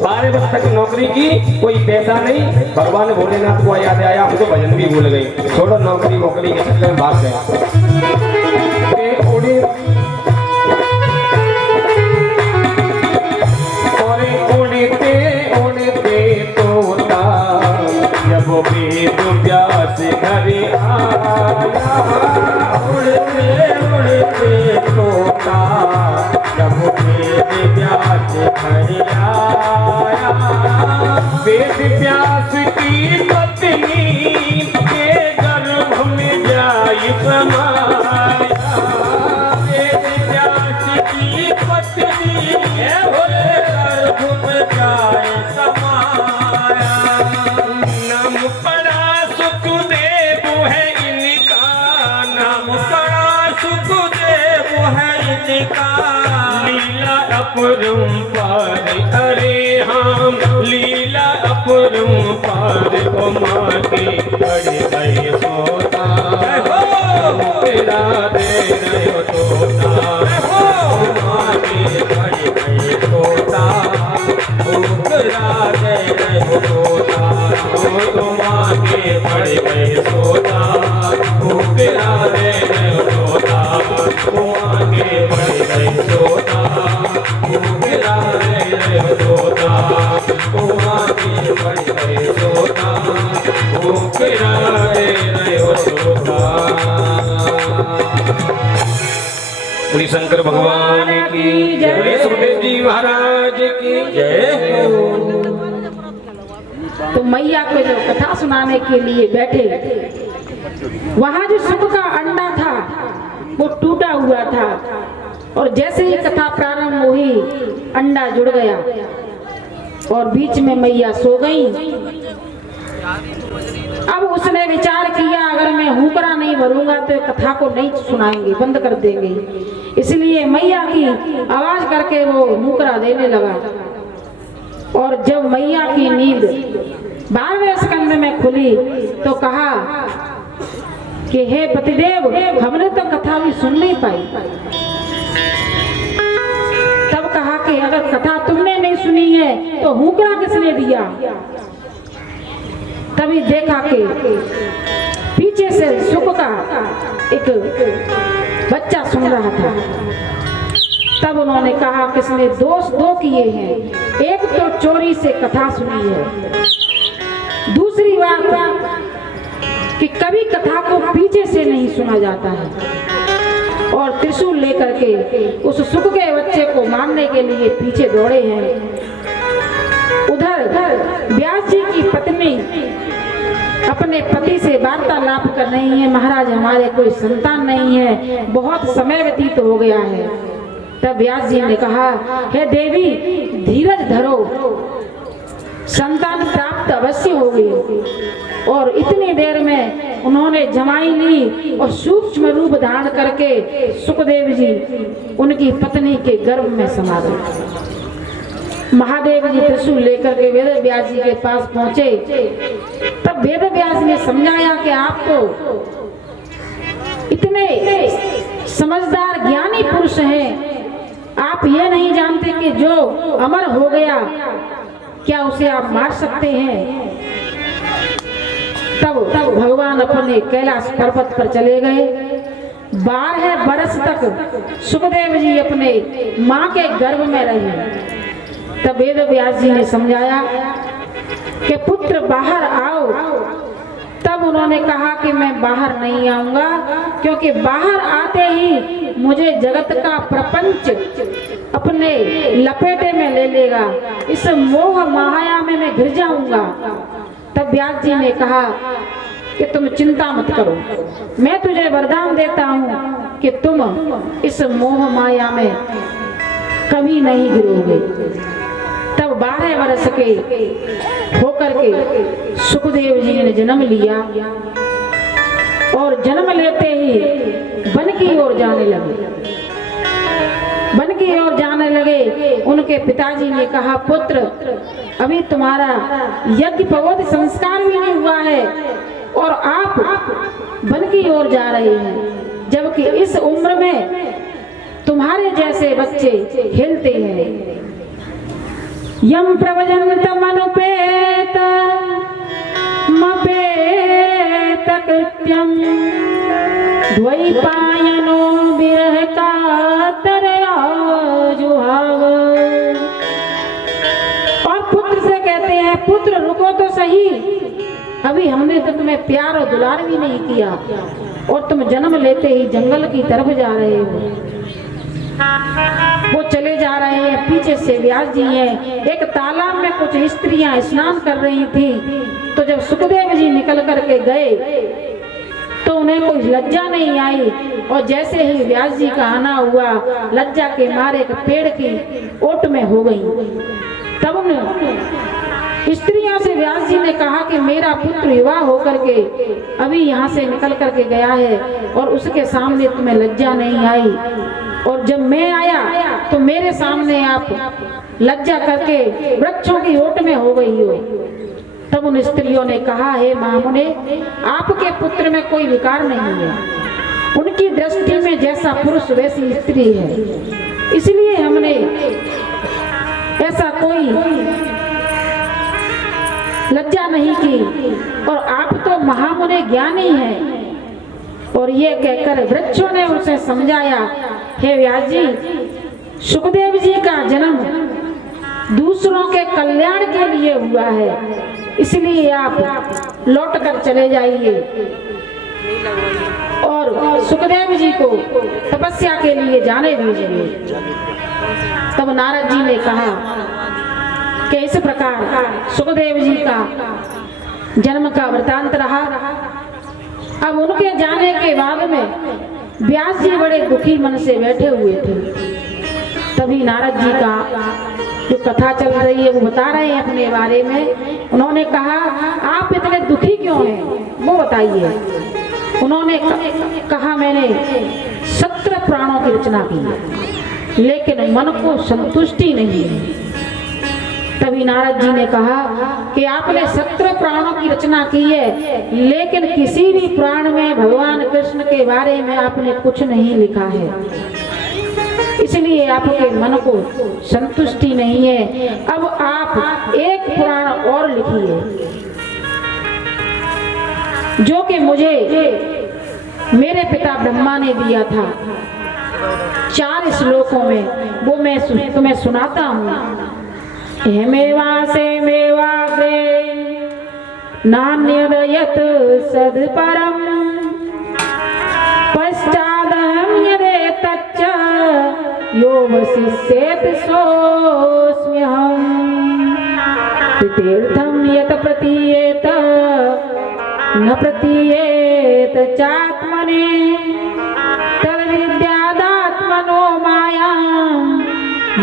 12 वर्ष तक नौकरी की, कोई पैसा नहीं। भगवान भोलेनाथ को याद आया, हम तो भजन भी भूल गए, छोड़ो नौकरी वोकरी के चक्कर में भाग गए। उड़ते उड़ते तोता जब वेद व्यास घर आया, उड़ते उड़ते तोता जब वेद व्यास घर आया। वेद व्यास की पत्नी के गर्भ में जाई समाया। वेद व्यास की पत्नी गर्भ में जाए समाया। नाम पड़ा सुखदेव है इनका, नाम बड़ा सुखदेव है इनका। लीला अपरंपार, अरे हम लीला अपरंपार को माँ के पड़ गए सोता, तेरा दे रहे तोता, माँ के पड़ गए तोता, तेरा दे रहे तोता। तो माँ के पड़ गए सोता, तेरा दे रहे तोता, माँ के पड़ गए सोता, तेरा दे रहे तोता, माँ के पड़ गए सोता, तेरा दे रहे तोता। बोली शंकर भगवान की जय, बोली सुखदेव जी महाराज की जय हो। तो मैया को जब कथा सुनाने के लिए बैठे, वहां जो सुख का अंडा था वो टूटा हुआ था, और जैसे ही कथा प्रारंभ हुई अंडा जुड़ गया और बीच में मैया सो गई। अब उसने विचार किया अगर मैं हुकरा नहीं भरूंगा तो कथा को नहीं सुनाएंगे, बंद कर देंगे। इसलिए मैया की आवाज करके वो हुकरा देने लगा। और जब मैया की नींद 12वें स्कंद में खुली तो कहा कि हे पतिदेव, हमने तो कथा भी सुन नहीं पाई। तब कहा कि अगर कथा तुमने नहीं सुनी है तो हुकरा किसने दिया? तभी देखा कि पीछे से सुख का एक बच्चा सुन रहा था। तब उन्होंने कहा कि इसने दोष दो किए हैं, एक तो चोरी से कथा सुनी है, दूसरी बात कि कभी कथा को पीछे से नहीं सुना जाता है, और त्रिशूल लेकर के उस सुख के बच्चे को मारने के लिए पीछे दौड़े हैं। उधर व्यास जी की पत्नी अपने पति से वार्तालाप कर रही है, महाराज हमारे कोई संतान नहीं है, बहुत समय व्यतीत हो गया है। तब व्यास जी ने कहा, हे देवी धीरज धरो, संतान प्राप्त अवश्य होगी। और इतनी देर में उन्होंने जमाई ली और सूक्ष्म रूप धारण करके सुखदेव जी उनकी पत्नी के गर्भ में समा गए। महादेव जी त्रिशूल लेकर के वेद व्यास जी के पास पहुंचे। तब वेद व्यास ने समझाया कि आप तो इतने समझदार ज्ञानी पुरुष हैं, आप ये नहीं जानते कि जो अमर हो गया क्या उसे आप मार सकते हैं। तब भगवान अपने कैलाश पर्वत पर चले गए। 12 बरस तक सुखदेव जी अपने माँ के गर्भ में रहे। तब वेद व्यास जी ने समझाया कि पुत्र बाहर आओ। तब उन्होंने कहा कि मैं बाहर नहीं आऊंगा, क्योंकि बाहर आते ही मुझे जगत का प्रपंच अपने लपेटे में ले लेगा, इस मोह माया में मैं गिर जाऊंगा। तब व्यास जी ने कहा कि तुम चिंता मत करो, मैं तुझे वरदान देता हूँ कि तुम इस मोह माया में कभी नहीं गिरोगे। तब 12 वर्ष के होकर के सुखदेव जी ने जन्म लिया और जन्म लेते ही वन की ओर जाने लगे। वन की ओर जाने लगे। उनके पिताजी ने कहा, पुत्र अभी तुम्हारा यज्ञ पवोध संस्कार भी नहीं हुआ है और आप वन की ओर जा रहे हैं, जबकि इस उम्र में तुम्हारे जैसे बच्चे खेलते हैं। यम प्रवजंत मनुपेत मपेत कृत्यम द्वैपायनो विरह कातर जुहाव। और पुत्र से कहते हैं, पुत्र रुको तो सही, अभी हमने तो तुम्हें प्यार और दुलार भी नहीं किया और तुम जन्म लेते ही जंगल की तरफ जा रहे हो। वो चले जा रहे हैं। पीछे से व्यास जी हैं। एक तालाब में कुछ स्त्रियां स्नान कर रही थी, तो जब सुखदेव जी निकल करके गए तो उन्हें कोई लज्जा नहीं आई, और जैसे ही व्यास जी का आना हुआ, लज्जा के मारे एक पेड़ की ओट में हो गई। तब उन स्त्रियों से व्यास जी ने कहा कि मेरा पुत्र विवाह होकर के अभी यहाँ से निकल करके गया है और उसके सामने तुम्हें लज्जा नहीं आई, और जब मैं आया तो मेरे सामने आप लज्जा करके वृक्षों की ओट में हो गई हो। तब उन स्त्रियों ने कहा, हे महामुने, आपके पुत्र में कोई विकार नहीं है, उनकी दृष्टि में जैसा पुरुष वैसी स्त्री है, इसलिए हमने ऐसा कोई लज्जा नहीं की। और आप तो महामुने ज्ञानी हैं। और ये कहकर वृक्षों ने उसे समझाया, हे व्यास जी, सुखदेव जी का जन्म दूसरों के कल्याण के लिए हुआ है, इसलिए आप लौट कर चले जाइए और सुखदेव जी को तपस्या के लिए जाने दीजिए। तब नारद जी ने कहा कि इस प्रकार सुखदेव जी का जन्म का वृतांत रहा। अब उनके जाने के बाद में व्यास जी बड़े दुखी मन से बैठे हुए थे। तभी नारद जी का जो कथा चल रही है वो बता रहे हैं अपने बारे में। उन्होंने कहा, आप इतने दुखी क्यों हैं, वो बताइए। उन्होंने कहा, मैंने 17 प्राणों की रचना की है, लेकिन मन को संतुष्टि नहीं है। तभी नारद जी ने कहा कि आपने 17 प्राणों की रचना की है, लेकिन किसी भी प्राण में भगवान कृष्ण के बारे में आपने कुछ नहीं लिखा है, इसलिए आपके मन को संतुष्टि नहीं है। अब आप एक पुराण और लिखिए, जो कि मुझे मेरे पिता ब्रह्मा ने दिया था। 4 श्लोक श्लोकों में, वो मैं तुम्हें सुनाता हूँ। हेमेवा से मेवाग्रे नान्यदयत सदपरम पश्चादहं यदेतच्च यो वसिष्येत सोऽस्म्यहम् तीर्थं यत् प्रतीयेत न प्रतीयेत चात्मने तद्विद्यादात्मनो मायां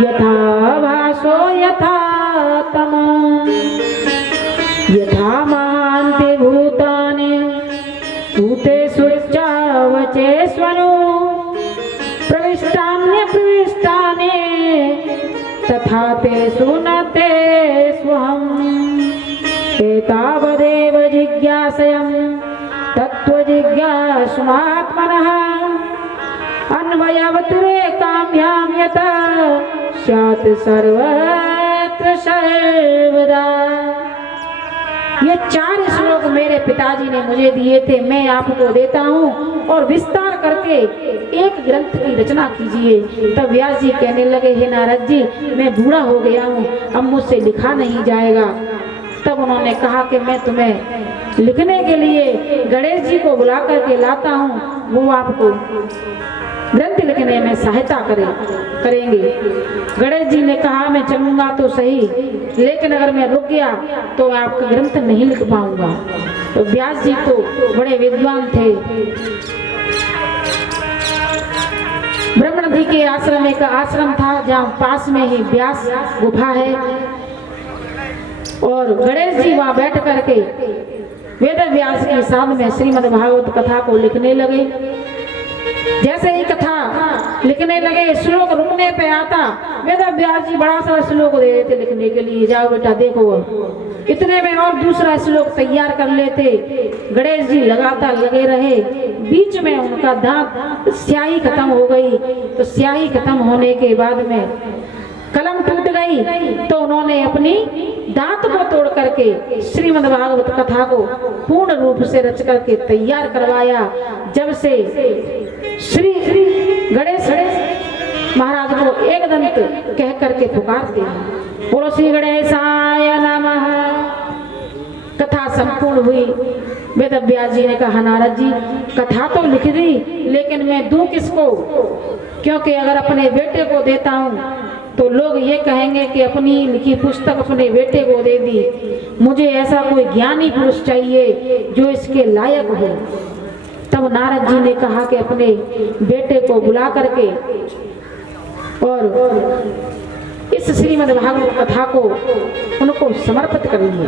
यथा भासो यथा तमः यथा महान्ति भूतानि भूतेषु चावचेष्वनु प्रविष्टान्यप्रविष्टानि तथा तेषु न तेष्वहम् एतावदेव जिज्ञासयं तत्त्वजिज्ञासुमात्मनः अन्वयवतिरेकाम्यां यथा स्यात् सर्वत्र सर्वदा। ये 4 श्लोक मेरे पिताजी ने मुझे दिए थे, मैं आपको देता हूँ और विस्तार करके एक ग्रंथ की रचना कीजिए। तब व्यास जी कहने लगे, हे नारद जी, मैं बूढ़ा हो गया हूँ, अब मुझसे लिखा नहीं जाएगा। तब उन्होंने कहा कि मैं तुम्हें लिखने के लिए गणेश जी को बुला करके लाता हूँ, वो आपको ग्रंथ लिखने में सहायता करेंगे। गणेश जी ने कहा, मैं चलूंगा तो सही, लेकिन अगर मैं रुक गया तो आपका ग्रंथ नहीं लिख पाऊंगा। तो व्यास जी तो बड़े विद्वान थे। ब्रह्मणदि के आश्रम एक आश्रम था, जहाँ पास में ही व्यास गुफा है, और गणेश जी वहाँ बैठ करके वेद व्यास के साथ में श्रीमद् भागवत कथा को लिखने लगे। जैसे ही कथा लिखने लगे, श्लोक रुकने पे आता, वेद व्यास जी बड़ा सा श्लोक दे देते लिखने के लिए, जाओ बेटा देखो। इतने में और दूसरा श्लोक तैयार कर लेते। गणेश जी लगातार लगे रहे। बीच में उनका दांत स्याही खत्म हो गई, तो स्याही खत्म होने के बाद में कलम टूट गई, तो उन्होंने अपनी दांत को तोड़ करके श्रीमद् भागवत कथा को पूर्ण रूप से रच करके तैयार करवाया। जब से श्री गणेश महाराज को एक दंत कह करके पुकारते हैं, बोलो श्री गणेशाय नमः। कथा संपूर्ण हुई। वेद व्यास जी ने कहा, नारद जी, कथा तो लिख दी, लेकिन मैं दूं किसको? क्योंकि अगर अपने बेटे को देता हूँ तो लोग ये कहेंगे कि अपनी लिखी पुस्तक अपने बेटे को दे दी। मुझे ऐसा कोई ज्ञानी पुरुष चाहिए जो इसके लायक हो। तब नारद जी ने कहा कि अपने बेटे को बुला करके और इस श्रीमद् भागवत कथा को उनको समर्पित करेंगे।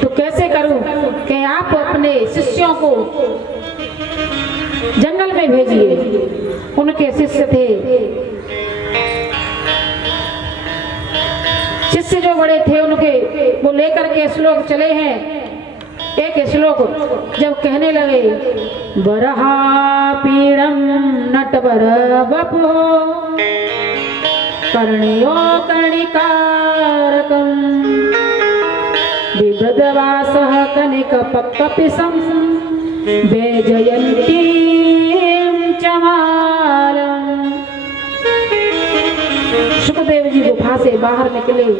तो कैसे करूं कि आप अपने शिष्यों को जंगल में भेजिए। उनके शिष्य थे, शिष्य जो बड़े थे उनके, वो लेकर के श्लोक चले हैं। एक श्लोक जब कहने लगे, बरहा पीड़म नटवर वपो कर्णियो कर्णिकारकम विभ्रदवासः कनिक पक्कपिसं वैजयन्तीं चमालम्। सुखदेव जी गुफा से बाहर निकले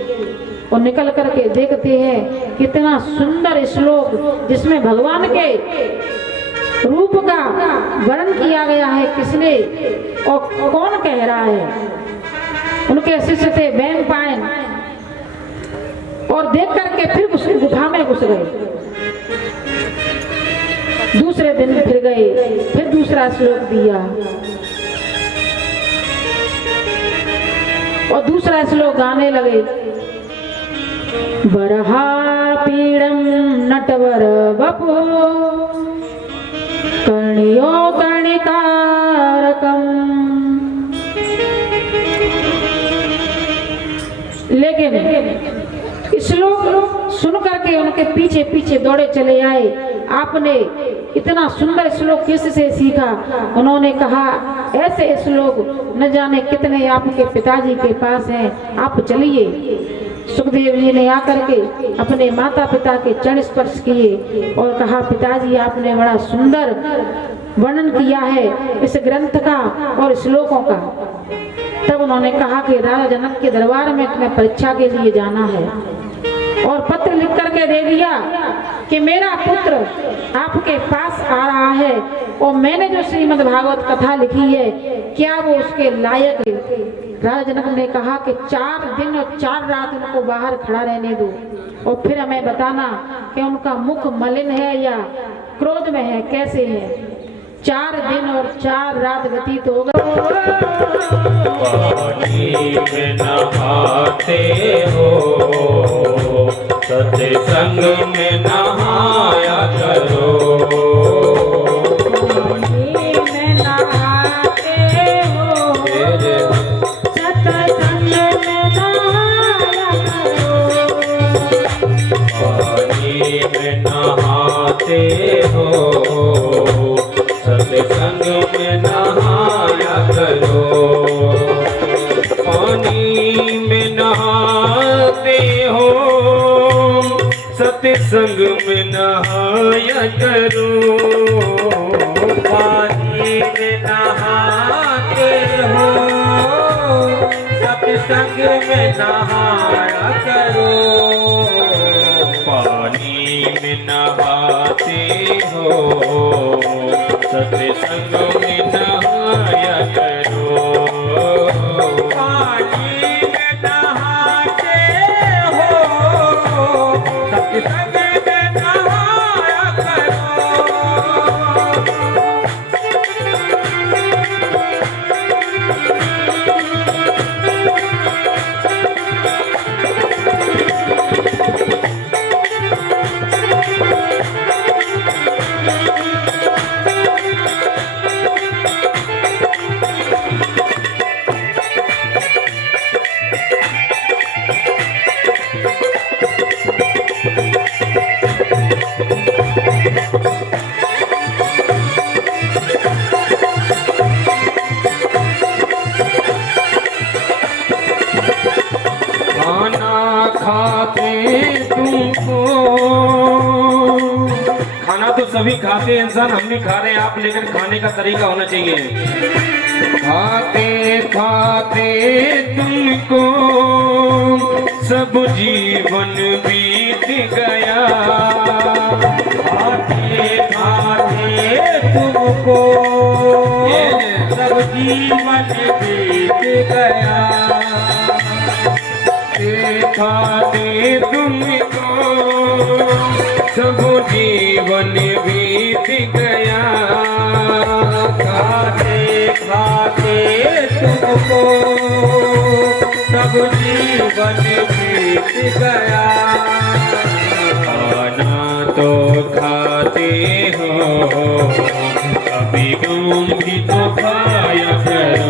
और निकल करके देखते हैं कितना सुंदर श्लोक, जिसमें भगवान के रूप का वर्णन किया गया है। किसने और कौन कह रहा है? उनके शिष्य थे वैनपायन, और देख करके फिर उस गुफा में घुस गए। दूसरे दिन फिर गए, फिर दूसरा श्लोक दिया और दूसरा श्लोक गाने लगे, बरहा पीड़म नटवर वपो कर्णियो कर्णिकारकम। लेकिन श्लोक सुन करके उनके पीछे पीछे दौड़े चले आए। आपने इतना सुंदर श्लोक किससे सीखा? उन्होंने कहा, ऐसे श्लोक न जाने कितने आपके पिताजी के पास हैं, आप चलिए। सुखदेव जी ने आकर के अपने माता पिता के चरण स्पर्श किए और कहा, पिताजी आपने बड़ा सुंदर वर्णन किया है इस ग्रंथ का और श्लोकों का। तब उन्होंने कहा कि राजा जनक के दरबार में तुम्हें परीक्षा के लिए जाना है और पत्र लिख करके दे दिया कि मेरा पुत्र आपके पास आ रहा है और मैंने जो श्रीमद् भागवत कथा लिखी है क्या वो उसके लायक है। राजा जनक ने कहा कि 4 दिन और 4 रात उनको बाहर खड़ा रहने दो और फिर हमें बताना कि उनका मुख मलिन है या क्रोध में है, कैसे है। 4 दिन और 4 रात व्यतीत हो गए। पानी में नहाते हो, सत्संग में नहाया करो। पानी में नहाते हो, सत्संग में नहाया करो। पानी में नहाते हो, सत्संग में नहाया करो। पानी में नहाते हो, सत्संग में नहाया करो। पानी में नहाते हो, सत्संग में नहाया करो। पानी में नहाते हो, सत्संग में नहाया करो। पानी में नहाते हो, सत्संग में नहाया करो। खाना तो सभी खाते हैं इंसान, हम नहीं खा रहे हैं आप, लेकिन खाने का तरीका होना चाहिए। खाते खाते तुमको सब जीवन बीत गया। खाते खाते तुमको सब जीवन बीत गया। खाते तुमको सब जीवन बीत गया। खाते खाते तुमको सब जीवन बीत गया। खाना तो खाते हो, कभी गम भी तो खाया करो।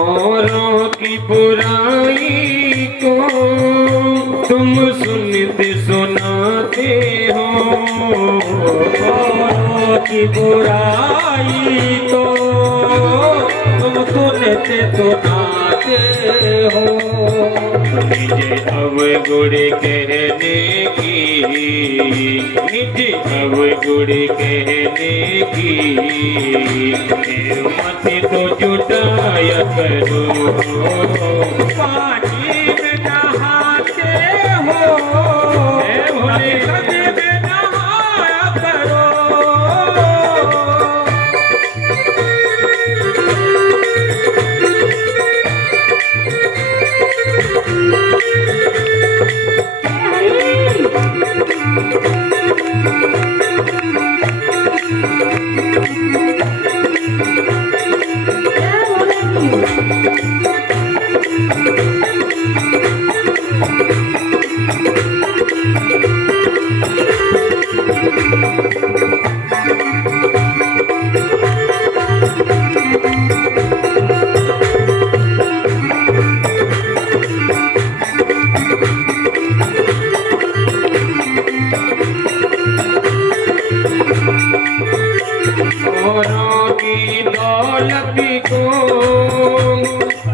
औरों की बुराई को तुम सुनते सुनाते हो। औरों की बुराई को तुम सुनते सुनाते हो। निज अवगुण कहने की, निज अवगुण कहने की हिम्मत तो जुटाया करो। पानी में नहाते हो, सत्संग में नहाया करो।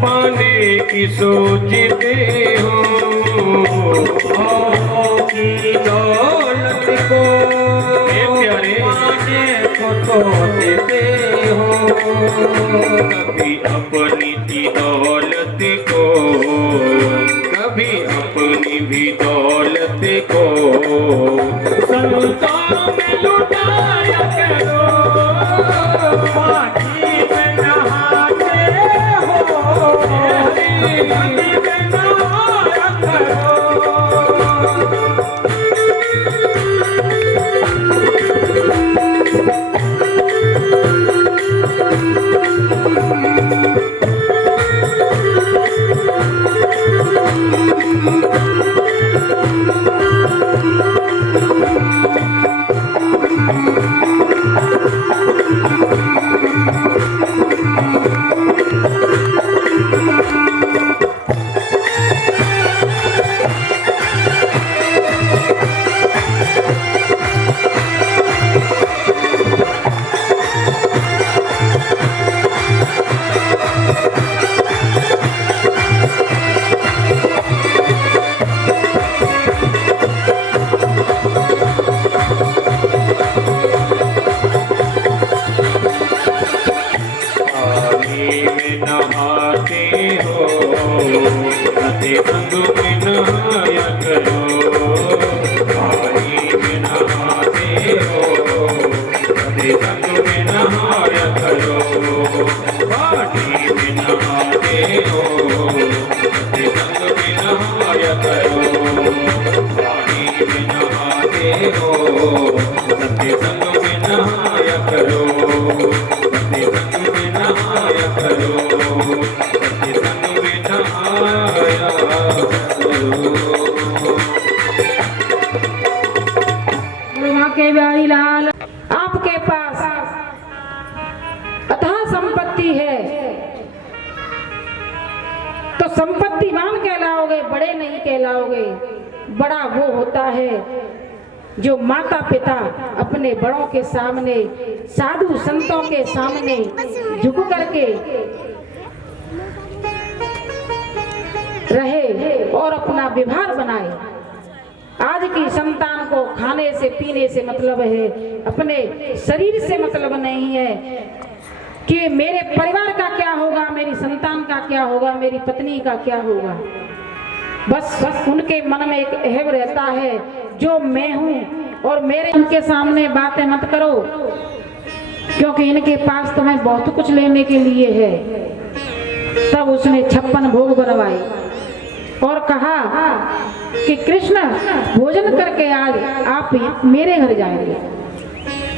पाने की सोचते हो, की दौलत को प्यारे पाने को तो देते हो, कभी अपनी की दौलत को, कभी अपनी भी दौलत को संतों में लुटाया करो, पानी में नहाते हो, पानी में नहाया करो। के बिहारी लाल, आपके पास अथाह संपत्ति है तो संपत्तिवान कहलाओगे, बड़े नहीं कहलाओगे। बड़ा वो होता है जो माता पिता अपने बड़ों के सामने, साधु संतों के सामने झुक करके रहे और अपना व्यवहार बनाए। आज की संतान को खाने से पीने से मतलब है, अपने शरीर से मतलब नहीं है कि मेरे परिवार का क्या होगा, मेरी संतान का क्या होगा, मेरी पत्नी का क्या होगा। बस उनके मन में एक अहम रहता है जो मैं हूँ और मेरे, उनके सामने बातें मत करो क्योंकि इनके पास तुम्हें बहुत कुछ लेने के लिए है। तब उसने 56 भोग बनवाए और कहा कि कृष्ण भोजन करके आज आप मेरे घर जाएंगे।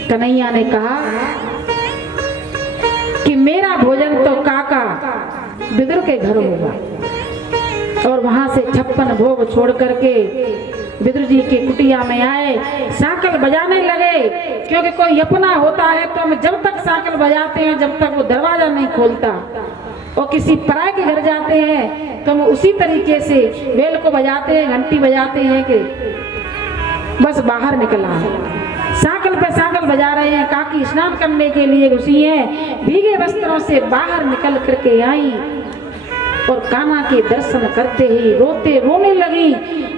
कन्हैया ने कहा कि मेरा भोजन तो काका विदुर के घर होगा। और वहां से 56 भोग छोड़ करके विदुर जी के कुटिया में आए, साकल बजाने लगे क्योंकि कोई अपना होता है तो हम जब तक साकल बजाते हैं जब तक वो दरवाजा नहीं खोलता, और किसी पराये के घर जाते हैं तो हम उसी तरीके से बेल को बजाते हैं, घंटी बजाते हैं कि बस बाहर निकला है। साकल पे साकल बजा रहे हैं। काकी स्नान करने के लिए घुसी हैं, भीगे वस्त्रों से बाहर निकल करके आई और कान्हा के दर्शन करते ही रोने लगी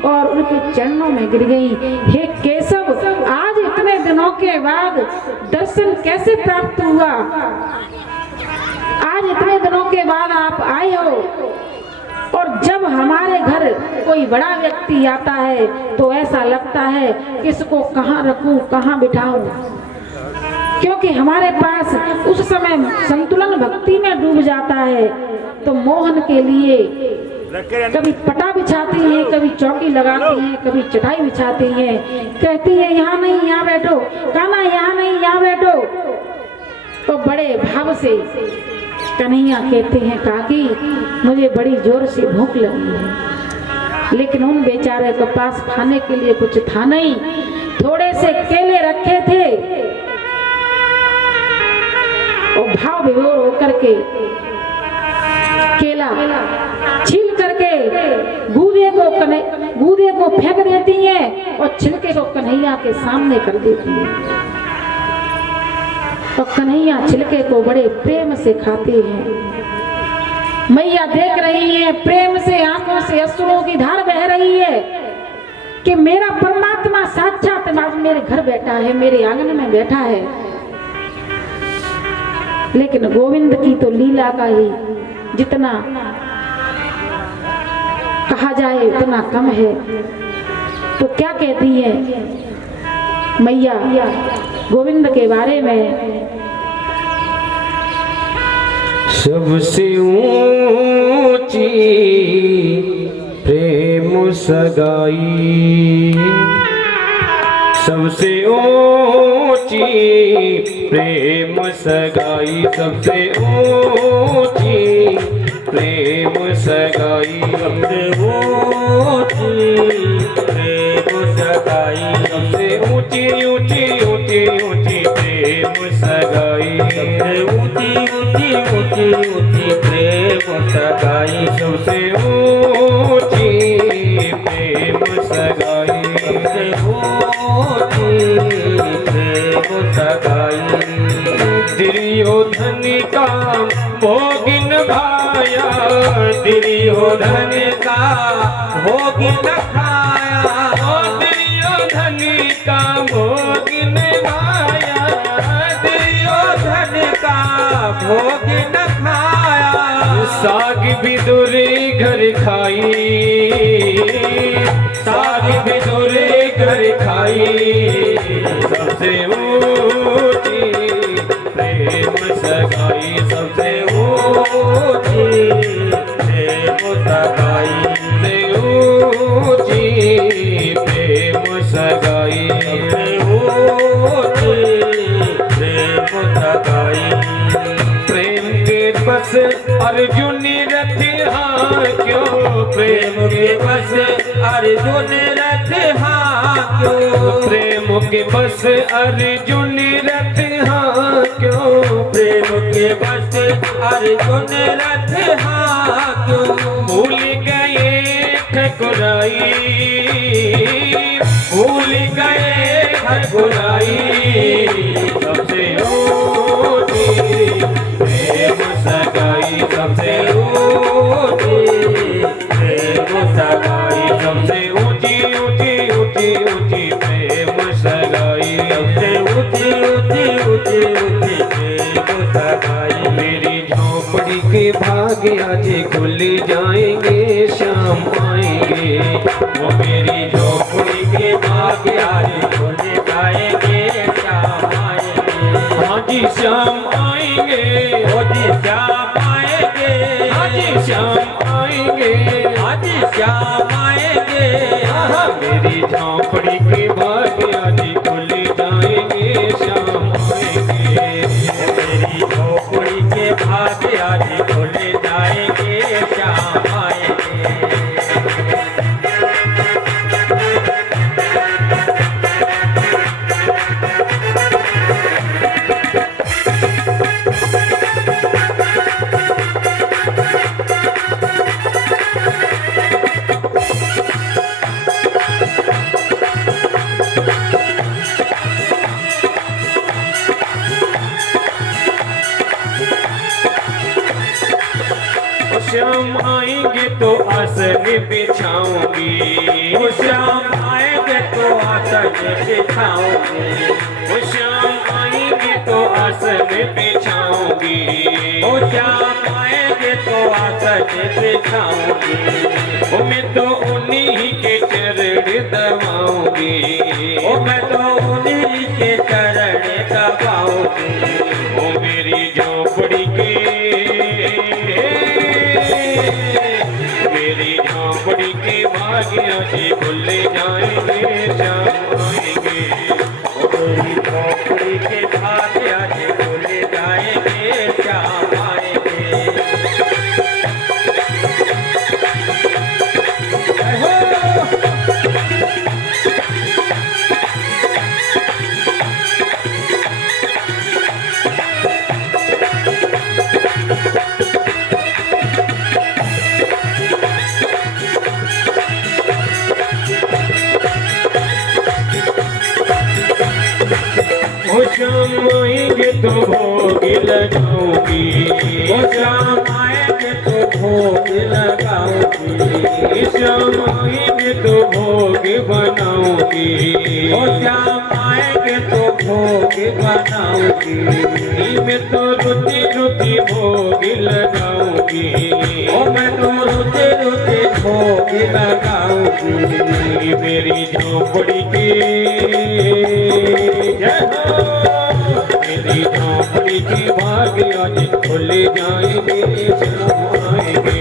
और उनके चरणों में गिर गई। हे केशव, आज इतने दिनों के बाद दर्शन कैसे प्राप्त हुआ? आज इतने दिनों के बाद आप आए हो और जब हमारे घर कोई बड़ा व्यक्ति आता है तो ऐसा लगता है कि इसको कहाँ रखूं, कहाँ बिठाऊं, क्योंकि हमारे पास उस समय संतुलन भक्ति में डूब जाता है। तो मोहन के लिए कभी पटा बिछाती हैं, कभी चौकी लगाती हैं, कभी चटाई बिछाती हैं, कहती है यहाँ नहीं यहाँ बैठो, कान्हा यहाँ नहीं यहाँ बैठो। तो बड़े भाव से कन्हैया कहते हैं काकी मुझे बड़ी जोर से भूख लगी है, लेकिन उन बेचारे के पास खाने के लिए कुछ था नहीं। थोड़े से केले रखे थे और भाव विभोर होकर के केला छील करके गूदे को फेंक देती हैं और छिलके को कन्हैया के सामने कर देती हैं। और कन्हैया छिलके को बड़े प्रेम से खाते हैं। मैया देख रही है, प्रेम से आंखों से अश्रुओं की धार बह रही है कि मेरा परमात्मा साक्षात आज मेरे घर बैठा है, मेरे आंगन में बैठा है। लेकिन गोविंद की तो लीला का ही जितना कहा जाए उतना कम है। तो क्या कहती है मैया गोविंद के बारे में? सबसे ऊंची प्रेम सगाई, सबसे ऊंची प्रेम सगाई, सबसे ऊंची प्रेम सगाई, सबसे ऊंची प्रेम सगाई, सबसे ऊंची ऊंची ऊंची ऊंची प्रेम सगाई, सबसे ऊंची ऊंची ऊंची ऊंची प्रेम सगाई, सबसे ऊंची प्रेम सगाई, सबसे ऊंची प्रेम सगाई। दुर्योधन का भोगिन भाया, दुर्योधन का भोगिन खाया, दुर्योधन का भोगिन भाया, दुर्योधन का भोगिन खाया। साग विदुर घर खाई, साग विदुर घर खाई, सबसे ऊंची प्रेम सगाई, सबसे ऊंची प्रेम सगाई, सबसे ऊंची प्रेम सगाई, सबसे ऊंची प्रेम सगाई। प्रेम के बस अर्जुन रथ हाँ क्यों, प्रेम के बस अर्जुन रथ हाँ क्यों, प्रेम के बस अर्जुन रथ हाँ क्यों, प्रेम के बस अर्जुन रथ हाँ क्यों। भूल गए ठकुराई, भूल गए ठकुराई, सबसे ऊंची प्रेम सगाई, सबसे ऊंची प्रेम सगाई, सबसे ऊंची ऊंची ऊंची ऊंची प्रेम सगाई, सबसे ऊंची ऊंची ऊंची ऊंची प्रेम सगाई। मेरी झोपड़ी के भाग आज खुल जाएंगे, शाम आएंगे, वो मेरी झोपड़ी के भाग आज खुल जाएंगे, शाम आएंगे। हाँ जी शाम आएंगे, हो जी शाम आएंगे, हाँ जी शाम आएंगे, हाँ जी शाम आएंगे। हाँ मेरी झोपड़ी के भाग आज खुल जाएंगे, शाम आएंगे, मेरी झोपड़ी के भाग आज खुल जाएंगे, शाम आएंगे। श्याम आएंगे तो आसन बिछाऊंगी, श्याम आएंगे तो आसन बिछाऊंगी, श्याम आएंगे तो आसन बिछाऊंगी, श्याम आएंगे तो आसन बिछाऊंगी। मैं तो उन्हीं के चरण दबाऊंगी, मैं तो उन्हीं के चरण दबाऊंगी। ओ मेरी झोपड़ी के, मेरी झोपड़ी के भाग्य जी खुल जाएंगे, शाम आएंगे, मेरी झोपड़ी के भाग्य जी खुल जाएंगे, शाम आएंगे। भोग लगाऊंगी, श्याम आएंगे तो भोग बनाऊंगी, ओ श्याम आएंगे तो भोग बनाऊंगी, मैं तो रुचि रुचि भोग लगाऊंगी, ओ मैं तो रुचि रुचि भोग लगाऊंगी, मेरी झोपड़ी के जय हो, मेरी झोपड़ी के भाग आज खुल जाएंगे, श्याम आएंगे,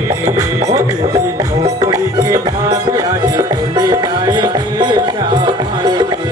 ओ मेरी झोपड़ी के भाग आज खुल जाएंगे, श्याम आएंगे।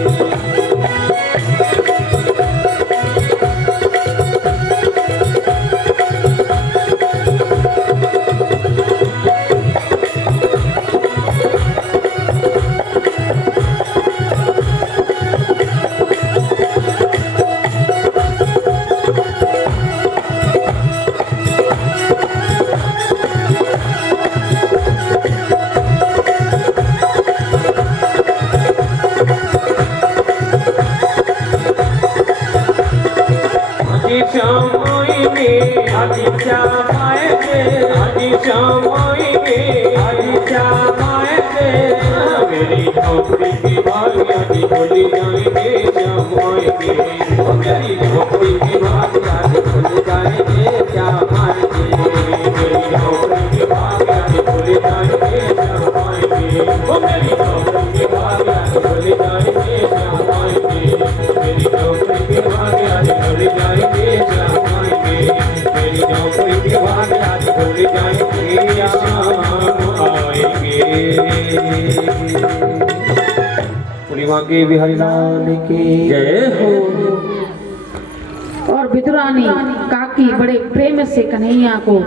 श्याम आएंगे, आज श्याम आएंगे, आज श्याम आएंगे, आज श्याम आएंगे, मेरी झोपड़ी की भाग आज खुल जाएंगे, श्याम आएंगे, मेरी झोपड़ी की भाग आज खुल जाएंगे, श्याम आएंगे, मेरी झोपड़ी की भाग आज खुल जाएंगे, श्याम आएंगे, मेरी झोपड़ी की भाग आज खुल जाएंगे, श्याम आएंगे, मेरी झोपड़ी की भाग आज खुल जाएंगे, श्याम आएंगे, मेरी झोपड़ी की भाग आज खुल जाएंगे, श्याम आएंगे। पूर्णिमा के बिहारी लाल की जय हो। और विदुरानी काकी बड़े प्रेम से कन्हैया को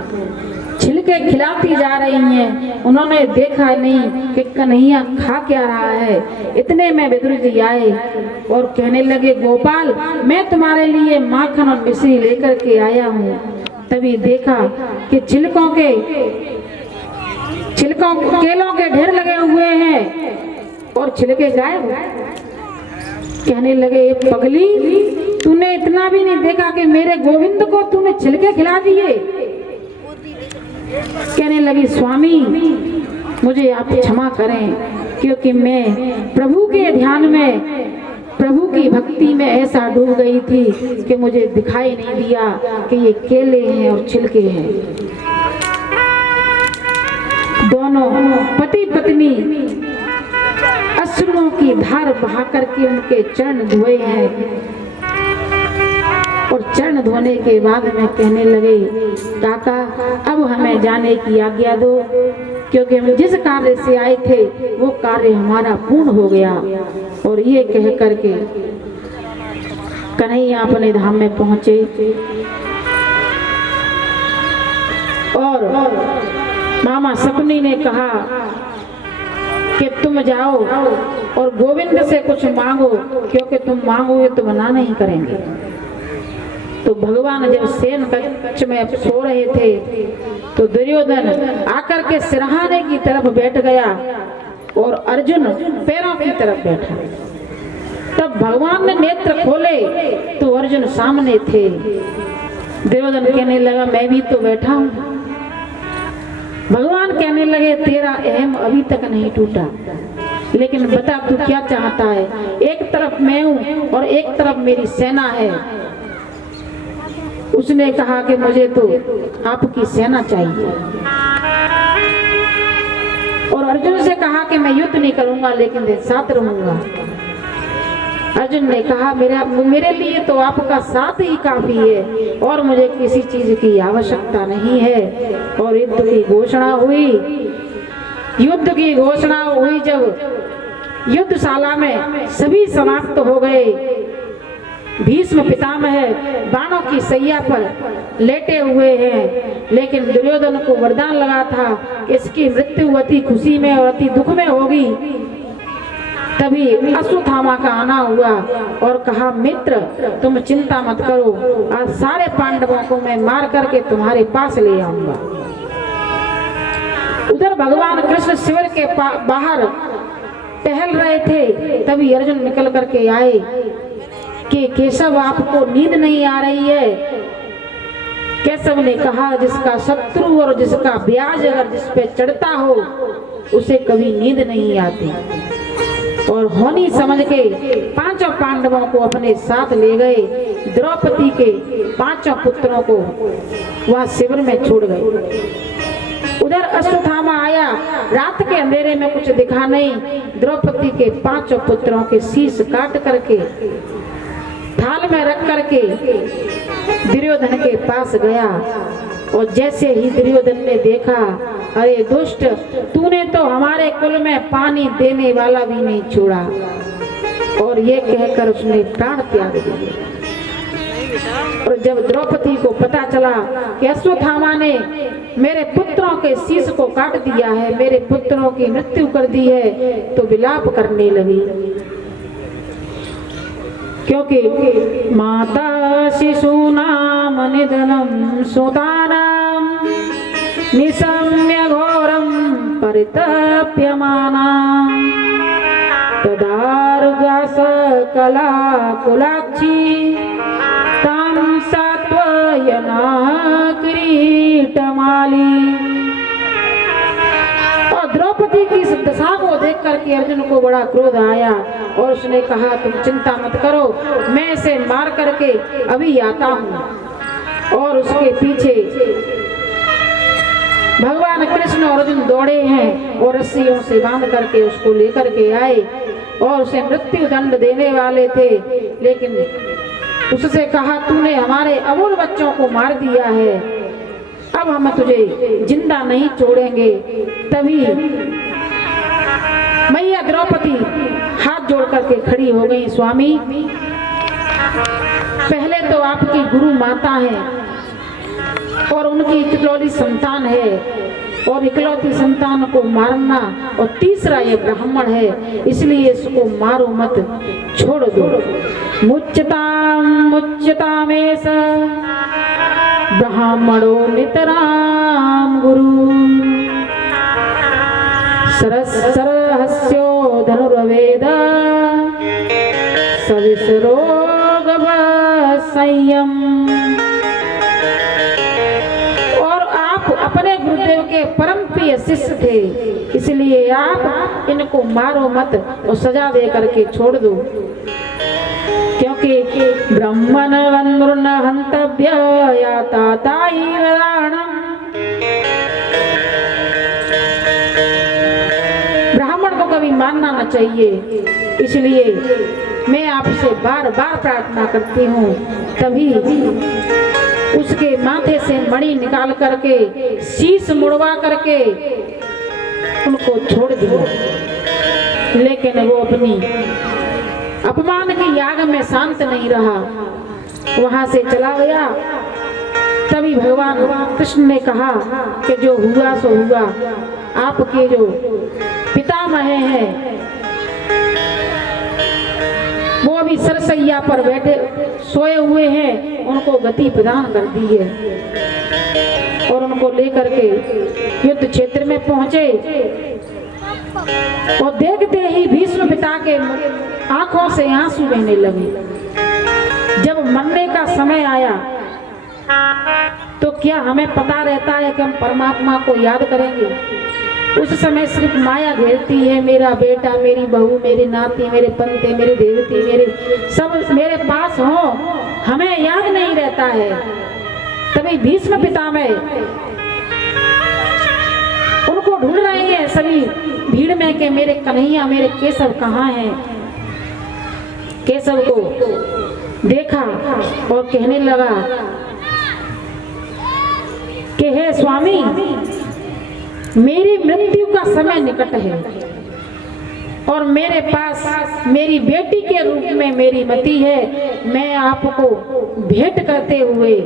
छिलके खिलाती जा रही हैं। उन्होंने देखा नहीं कि कन्हैया खा क्या रहा है। इतने में विदुर जी आए और कहने लगे, गोपाल मैं तुम्हारे लिए माखन और मिश्री लेकर के आया हूँ। तभी देखा कि केलों के ढेर लगे हुए हैं और छिलके गायब। कहने लगे, पगली तूने इतना भी नहीं देखा कि मेरे गोविंद को तूने छिलके खिला दिए। कहने लगी, स्वामी मुझे आप क्षमा करें, क्योंकि मैं प्रभु के ध्यान में, प्रभु की भक्ति में ऐसा डूब गई थी कि मुझे दिखाई नहीं दिया कि ये केले हैं और छिलके हैं। दोनों पति पत्नी अश्रुओं की धार बहा करके उनके चरण धोए हैं और चरण धोने के बाद में कहने लगे, काका अब हमें जाने की आज्ञा दो, क्योंकि हम जिस कार्य से आए थे वो कार्य हमारा पूर्ण हो गया। और ये कह करके कन्हैया अपने धाम में पहुंचे और मामा शकुनी ने कहा कि तुम जाओ और गोविंद से कुछ मांगो, क्योंकि तुम मांगोगे तो मना नहीं करेंगे। तो भगवान जब सेन कक्ष में सो रहे थे तो दुर्योधन आकर के सिरहाने की तरफ बैठ गया और अर्जुन पैरों की तरफ बैठा। तब भगवान ने नेत्र खोले तो अर्जुन सामने थे। दुर्योधन कहने लगा, मैं भी तो बैठा हूँ। भगवान कहने लगे, तेरा अहम अभी तक नहीं टूटा, लेकिन बता तू क्या चाहता है। एक तरफ मैं हूँ और एक तरफ मेरी सेना है। उसने कहा कि मुझे तो आपकी सेना चाहिए। और अर्जुन से कहा कि मैं युद्ध नहीं करूंगा, लेकिन साथ रहूंगा। अर्जुन ने कहा, मेरे लिए तो आपका साथ ही काफी है और मुझे किसी चीज की आवश्यकता नहीं है। और युद्ध की घोषणा हुई जब युद्धशाला में सभी समाप्त हो गए। भीष्म पितामह बाणों की सैया पर लेटे हुए हैं, लेकिन दुर्योधन को वरदान लगा था कि इसकी मृत्यु अति खुशी में और अति दुख में होगी। तभी अश्वत्थामा का आना हुआ और कहा, मित्र तुम चिंता मत करो, आज सारे पांडवों को मैं मार करके तुम्हारे पास ले आऊंगा। उधर भगवान कृष्ण शिविर के बाहर टहल रहे थे। तभी अर्जुन निकल करके आए कि केशव आपको नींद नहीं आ रही है। केशव ने कहा, जिसका शत्रु और जिसका ब्याज अगर जिस पे चढ़ता हो उसे कभी नींद नहीं आती। और होनी समझ के पांचों पांडवों को अपने साथ ले गए। द्रौपदी के पांचों पुत्रों को वहां शिविर में छोड़ गए। उधर अश्वत्थामा आया, रात के अंधेरे में कुछ दिखा नहीं, द्रौपदी के पांचों पुत्रों के शीश काट करके थाल में रख करके दुर्योधन के पास गया। और जैसे ही दुर्योधन ने देखा, अरे दुष्ट, तूने तो हमारे कुल में पानी देने वाला भी नहीं छोड़ा। और ये कहकर उसने प्राण त्याग दिए। और जब द्रौपदी को पता चला कि अश्वत्थामा ने मेरे पुत्रों के शीश को काट दिया है, मेरे पुत्रों की मृत्यु कर दी है, तो विलाप करने लगी। क्योंकि माता शिशूनाम निधनम सुतानाम निशम्य घोरम परितप्यमाना तदारुगा सकला कुलाक्षी ताम सात्वयना किरीटमाली। और द्रौपदी की इस दशा को देख करके अर्जुन को बड़ा क्रोध आया और उसने कहा, तुम चिंता मत करो, मैं इसे मार करके अभी आता हूँ। और उसके पीछे भगवान कृष्ण और अर्जुन दौड़े हैं और रस्सियों से बांध करके उसको लेकर के आए और उसे मृत्यु दंड देने वाले थे। लेकिन उससे कहा, तूने हमारे अबोध बच्चों को मार दिया है, अब हम तुझे जिंदा नहीं छोड़ेंगे। तभी मैया द्रौपदी हाथ जोड़ करके खड़ी हो गई, स्वामी, पहले तो आपकी गुरु माता है और उनकी इकलौती संतान है, और इकलौती संतान को मारना, और तीसरा ये ब्राह्मण है, इसलिए इसको मारो मत, छोड़ दो। मुच्यताम मुच्यतामेश ब्राह्मणो नितराम गुरु सरहस्यो धनुर्वेद सविसरोग संयम। और आप अपने गुरुदेव के परम प्रिय शिष्य थे, इसलिए आप इनको मारो मत और सजा दे करके छोड़ दो। क्योंकि ब्राह्मण वंदुर्न हंतव्य याता ताई वराणम, ब्राह्मण को कभी मानना न चाहिए। इसलिए मैं आपसे बार बार प्रार्थना करती हूँ। तभी उसके माथे से मणि निकाल करके शीश मुड़वा करके उनको छोड़ दिया। लेकिन वो अपनी अपमान की याग में शांत नहीं रहा, वहां से चला गया। तभी भगवान कृष्ण ने कहा कि जो हुआ सो हुआ, आपके जो पितामह हैं वो अभी सरसैया पर बैठे सोए हुए हैं, उनको गति प्रदान कर दी है। और उनको लेकर के युद्ध क्षेत्र में पहुंचे और देखते ही भीष्म पिता के आंखों से आंसू बहने लगे। जब मरने का समय आया तो क्या हमें पता रहता है कि हम परमात्मा को याद करेंगे? उस समय सिर्फ माया घेरती है, मेरा बेटा, मेरी बहू, मेरी नाती, मेरे पंते, मेरे देवती, मेरे सब मेरे पास हो, हमें याद नहीं रहता है। तभी भीष्म पितामह उनको ढूंढ रहे हैं सभी भीड़ में कि मेरे कन्हैया, मेरे केशव कहाँ हैं। केशव को देखा और कहने लगा कि हे स्वामी, मेरी मृत्यु का समय निकट है और मेरे पास मेरी बेटी के रूप में मेरी मति है। मैं आपको भेंट करते हुए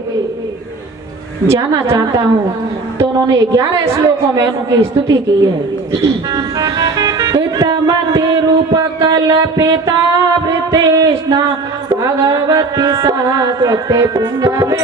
जाना चाहता हूँ। तो उन्होंने 11 श्लोकों में उनकी स्तुति की है। इतमति रूप कल्पिता वृतेष्णा भगवती शाश्वते पुंगवे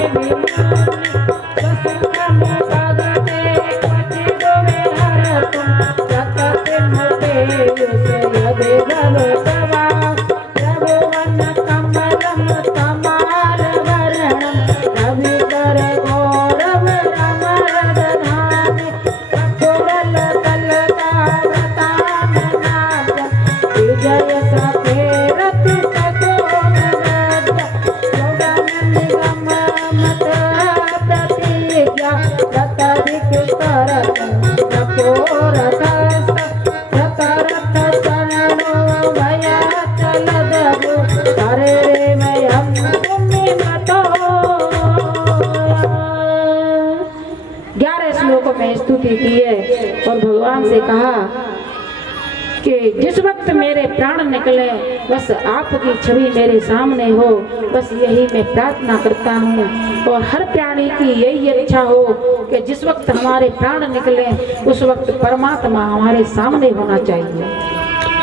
रथ रथोरथस्थ रथ रथ चरणो भया चलदगु हरे रे मयम तुम्हें मतो। 11 श्लोकों में स्तुति की है और भगवान से कहा कि जिस वक्त मेरे प्राण निकले बस आपकी छवि मेरे सामने हो, बस यही मैं प्रार्थना करता हूँ। और हर प्राणी की यही इच्छा हो कि जिस वक्त हमारे प्राण निकले उस वक्त परमात्मा हमारे सामने होना चाहिए।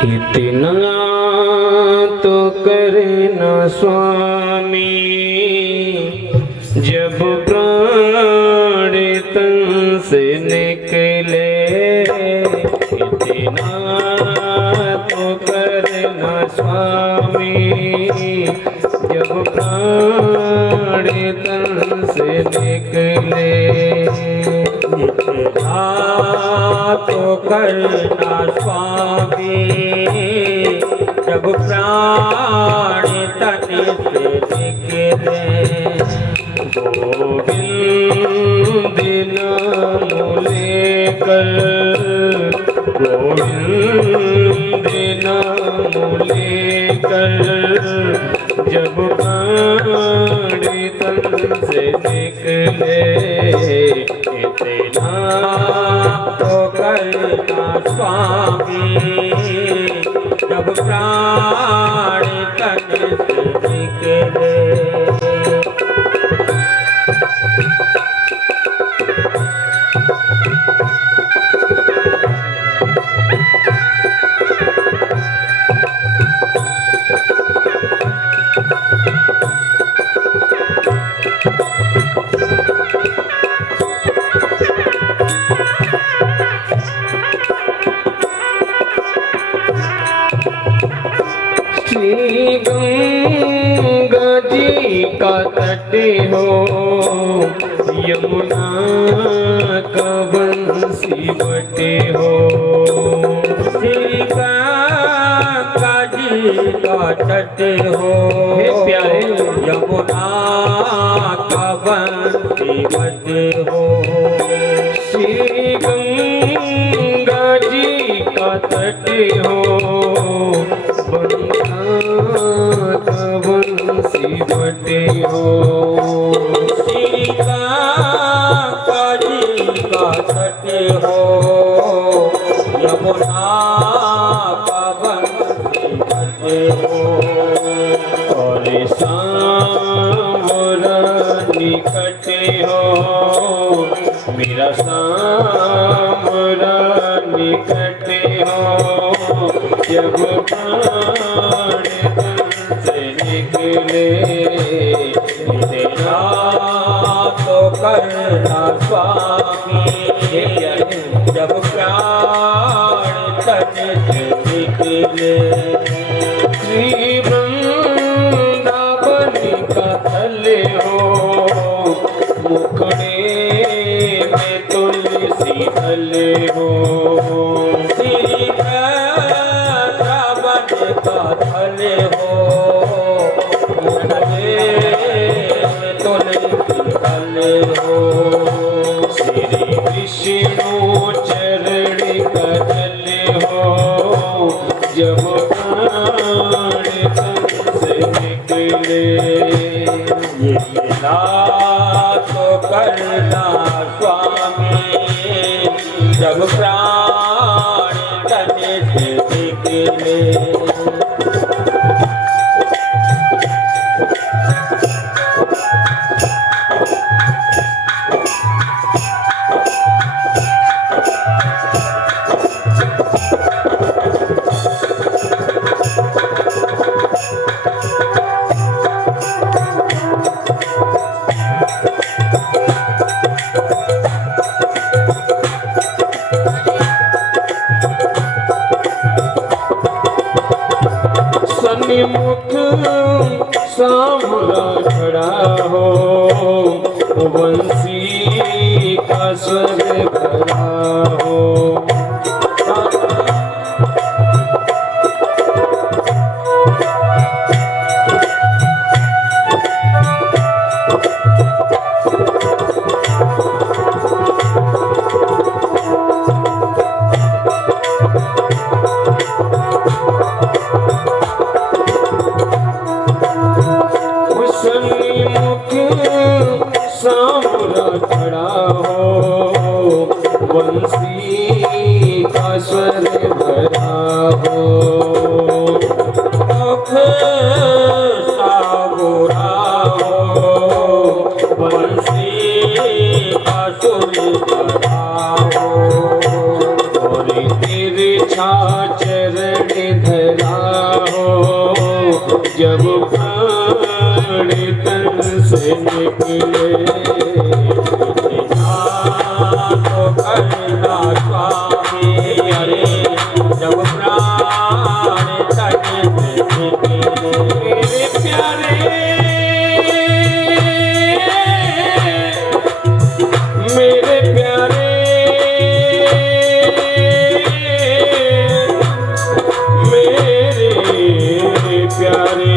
इतना तो करना स्वामी जब प्राण तन से निकले, इतना तो करना स्वामी जब प्राण तन से निकले, इतना तो करना स्वामी जब प्राण तन से निकले। गोविंद नाम लेकर, गोविंद नाम लेकर जब प्राण तन से निकले, इतना तो करना स्वामी जब प्राण तन से निकले। श्री गंगा जी का तट हो, यमुना का बंसी बटे हो। श्री गंगा जी का तट हो प्यारे, यमुना का बंसी बटे हो। श्री गंगा जी का तट हो, बंसी बटे हो। सीता काजी का तट हो, यमुना का बंसी बटे हो। और सांवरा निकट हो, मेरा सांवरा निकट हो जब प्राण तन से निकले, तेरा तो करना स्वामी जब प्राण तन से निकले। श्री वृंदावन का थल हो, मुखड़े में तुलसी थल हो। श्री का थल हो, मुखड़े में तुलसी थल हो। श्री विष्णु चरण का जल हो, जब प्राण तन से निकले। ये लीला तो करना स्वामी जब प्राण तन से निकले। सन्मुख सांवला खड़ा हो, बंसी का स्वर भरा हो। बंसी का स्वर भरा हो, मुख सागुरा हो, बंसी का सुर भरा हो, और तिरछा चरण धरा हो, जब प्राण तन से निकले तो करना स्वामी, अरे जब प्राण तन से निकले मेरे प्यारे, मेरे प्यारे, मेरे प्यारे,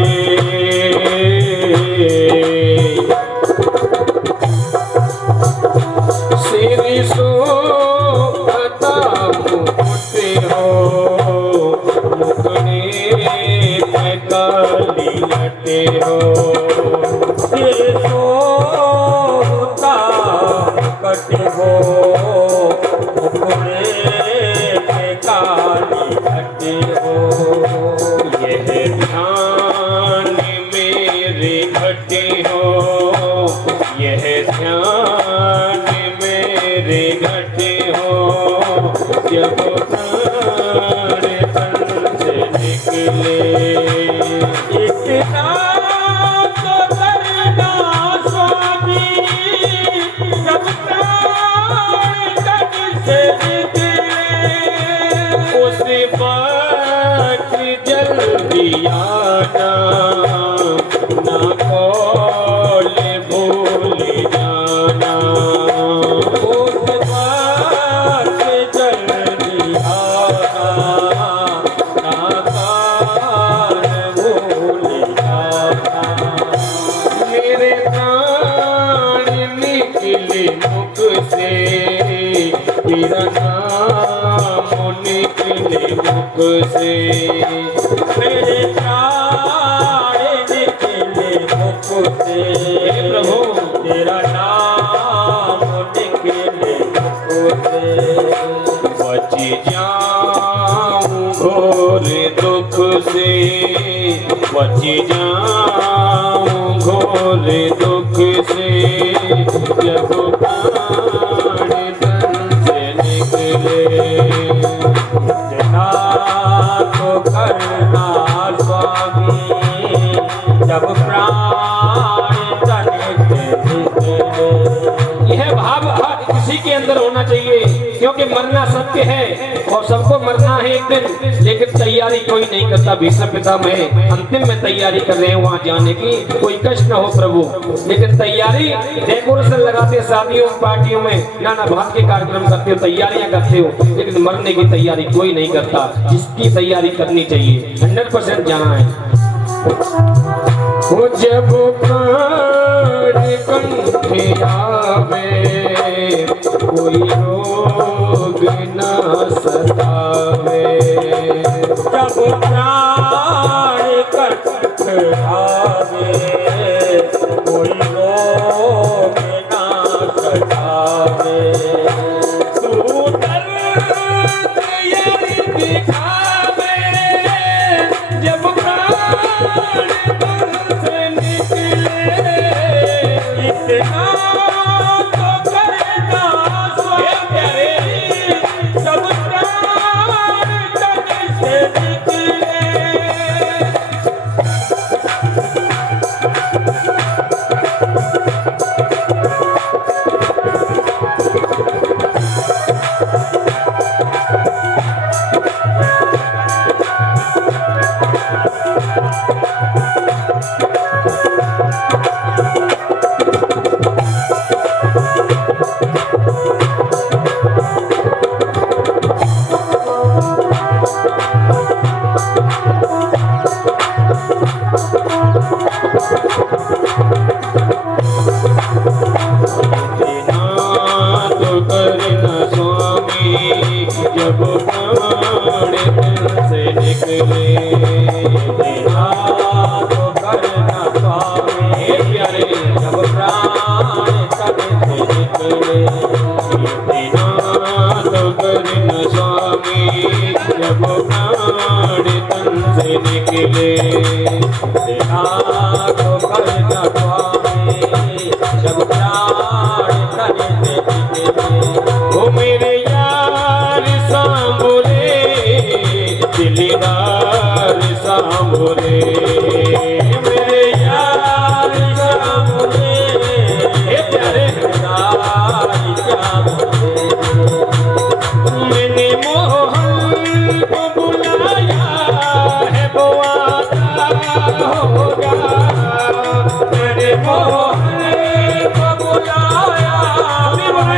श्री शोभता मुकुट हो, मुकुटे पे काली लटे हो, श्री शोभता मुकुट हो, मुकुटे पे काली लटे हो, यह ध्यान मेरे घटे हो, यह ध्यान मेरे घटे हो, जब प्राण तन से निकले इतना तो करना स्वामी, जब प्राण तन से निकले उस वक्त जल्दी आना, ना कौल भूल जाना, उस वक्त जल्दी आना, ना कौल भूल जाना, मेरे प्राण निकले मुख से, तेरा नाम निकले मुख से, मेरे प्राण निकले मुख से, प्रभु तेरा नाम निकले मुख से, बच जाऊं घोर दुख से, बच जाऊं घोर दुख से, जब प्राण तन से निकले जना तो करना स्वामी, जब प्राण तन से निकले। यह भाव हर किसी के अंदर होना चाहिए, क्योंकि मरना सत्य है और सबको मरना है एक दिन, लेकिन तैयारी कोई नहीं करता। भीष्म पितामह अंतिम में तैयारी कर रहे हैं वहां जाने की, कोई कष्ट न हो प्रभु, लेकिन तैयारी डेकोरेशन लगाते शादियों पार्टियों में, नाना भात के कार्यक्रम करते हो, तैयारियां करते हो, लेकिन मरने की तैयारी कोई नहीं करता। जिसकी तैयारी करनी चाहिए 100% जाना है। वो जब प्राण कंठे आवे, कोई रोग न सतावे, जब प्राण कंठे आवे, कोई रोग न सतावे, तू दर्द यही दिखावे, जब प्राण से निकले इतना तो करना स्वामी, जब प्राण तन से निकले। बोले तेरा तो कर न पावे जब प्यार करते थे ओ मेरे यार सांबोले दिलदार सांबोले मेरे यार श्यामोले हे प्यारे यार श्यामोले मैंने मोहन को बुलाया है वो आता होगा मेरे मोहन को बुलाया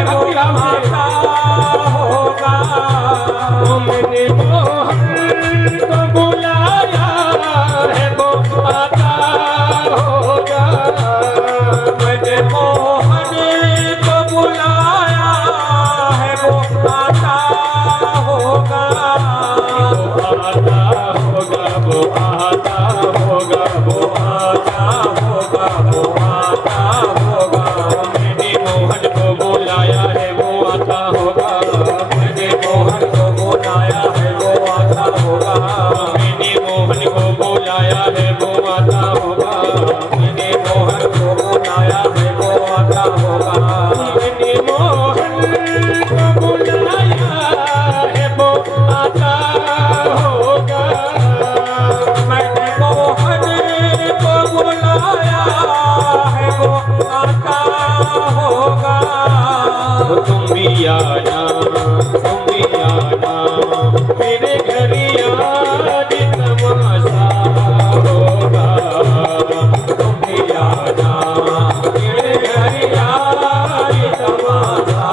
वो आता होगा ओ मैंने मोहन को बुलाया है वो आता होगा मैंने मोहन को बुलाया है वो आता होगा आता होगा वो आता होगा वो आता होगा वो आता होगा मैंने मोहन को बुलाया है वो आता होगा मैंने मोहन को बुलाया है वो आता होगा मैंने मोहन को बुलाया है वो आता होगा मैंने मोहन को बुलाया है वो आता होगा मैंने मोहन को बुलाया है वो आता होगा मैंने मोहन को बुलाया है वो आता होगा तुम भी आना मेरे घर आज तमाशा होगा तुम भी आना मेरे घर यार तमाशा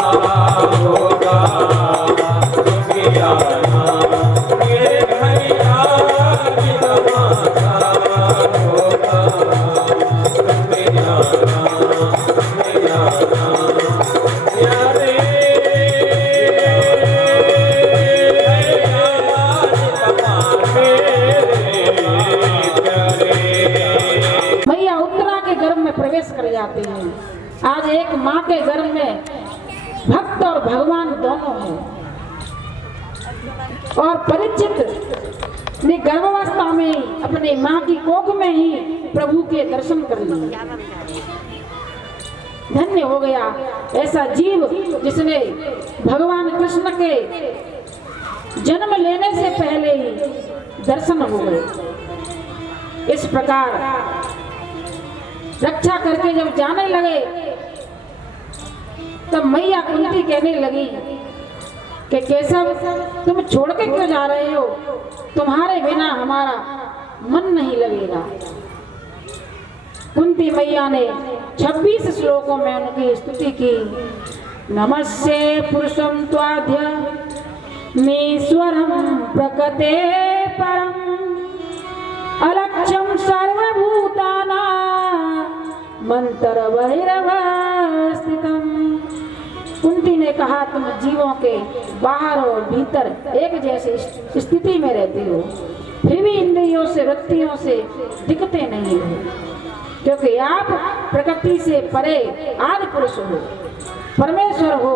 होगा तुम भी आना मेरे घर यार तमाशा होगा तुम भी आना यारे मैया उत्तरा के गर्भ में प्रवेश कर जाते हैं। आज एक माँ के गर्भ में भक्त और भगवान दोनों हैं। और परीक्षित ने गर्भावस्था में ही अपनी माँ की कोख में ही प्रभु के दर्शन कर लिए। धन्य हो गया ऐसा जीव जिसने भगवान कृष्ण के जन्म लेने से पहले ही दर्शन हो गए। इस प्रकार रक्षा करके जब जाने लगे तब मैया कुंती कहने लगी कि केशव तुम छोड़ के क्यों जा रहे हो, तुम्हारे बिना हमारा मन नहीं लगेगा। कुंती मैया ने 26 श्लोकों में उनकी स्तुति की। नमस्ते पुरुषम त्वाद्य मीश्वरम प्रकटे परम अलक्ष्यम सर्वभूताना मंत्र बहिर्वस्थितम। कुंती ने कहा तुम जीवों के बाहर और भीतर एक जैसे स्थिति में रहते हो, फिर भी इंद्रियों से वृत्तियों से दिखते नहीं हो, क्योंकि आप प्रकृति से परे आदि पुरुष हो, परमेश्वर हो।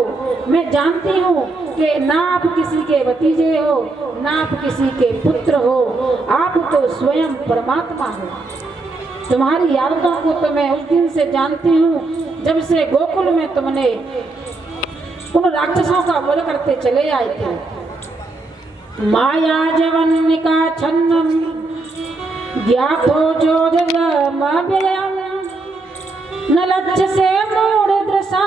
मैं जानती हूँ कि ना आप किसी के भतीजे हो, ना आप किसी के पुत्र हो, आप तो स्वयं परमात्मा हो। तुम्हारी आदतों को तो मैं उस दिन से जानती हूँ जब से गोकुल में तुमने उन राक्षसों का वध करते चले आए थे। माया जवनिका छन्नम ज्ञातो जोजमव्ययम् न लक्ष्य से मूढ़ दृशा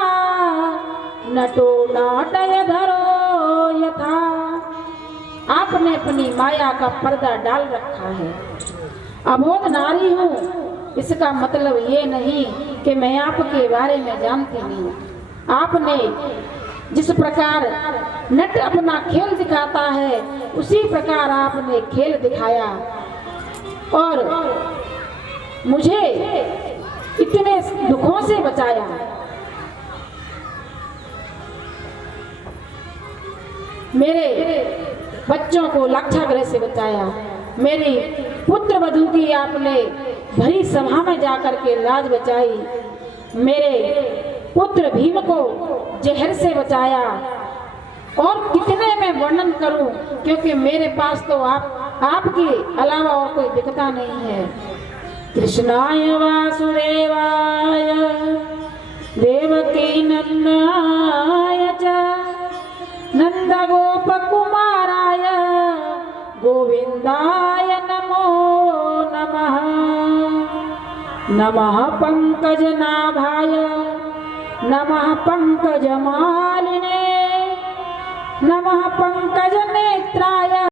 नटो नाटय धरो यथा। आपने अपनी माया का पर्दा डाल रखा है। अबोध नारी हूँ इसका मतलब ये नहीं कि मैं आपके बारे में जानती नहीं। आपने जिस प्रकार नट अपना खेल दिखाता है उसी प्रकार आपने खेल दिखाया और मुझे इतने दुखों से बचाया। मेरे बच्चों को लाक्षागृह से बचाया। मेरी पुत्र वधू की आपने भरी सभा में जाकर के लाज बचाई। मेरे पुत्र भीम को जहर से बचाया। और कितने मैं वर्णन करूं, क्योंकि मेरे पास तो आप आपके अलावा और कोई दिखता नहीं है। कृष्णाय वासुदेवाय देवकी नंदनाय च नंद गोप कुमाराय गोविंदाय नमो नमः। नमः पंकजनाभाय नमः पंकजमालिने नमः पंकजनेत्राय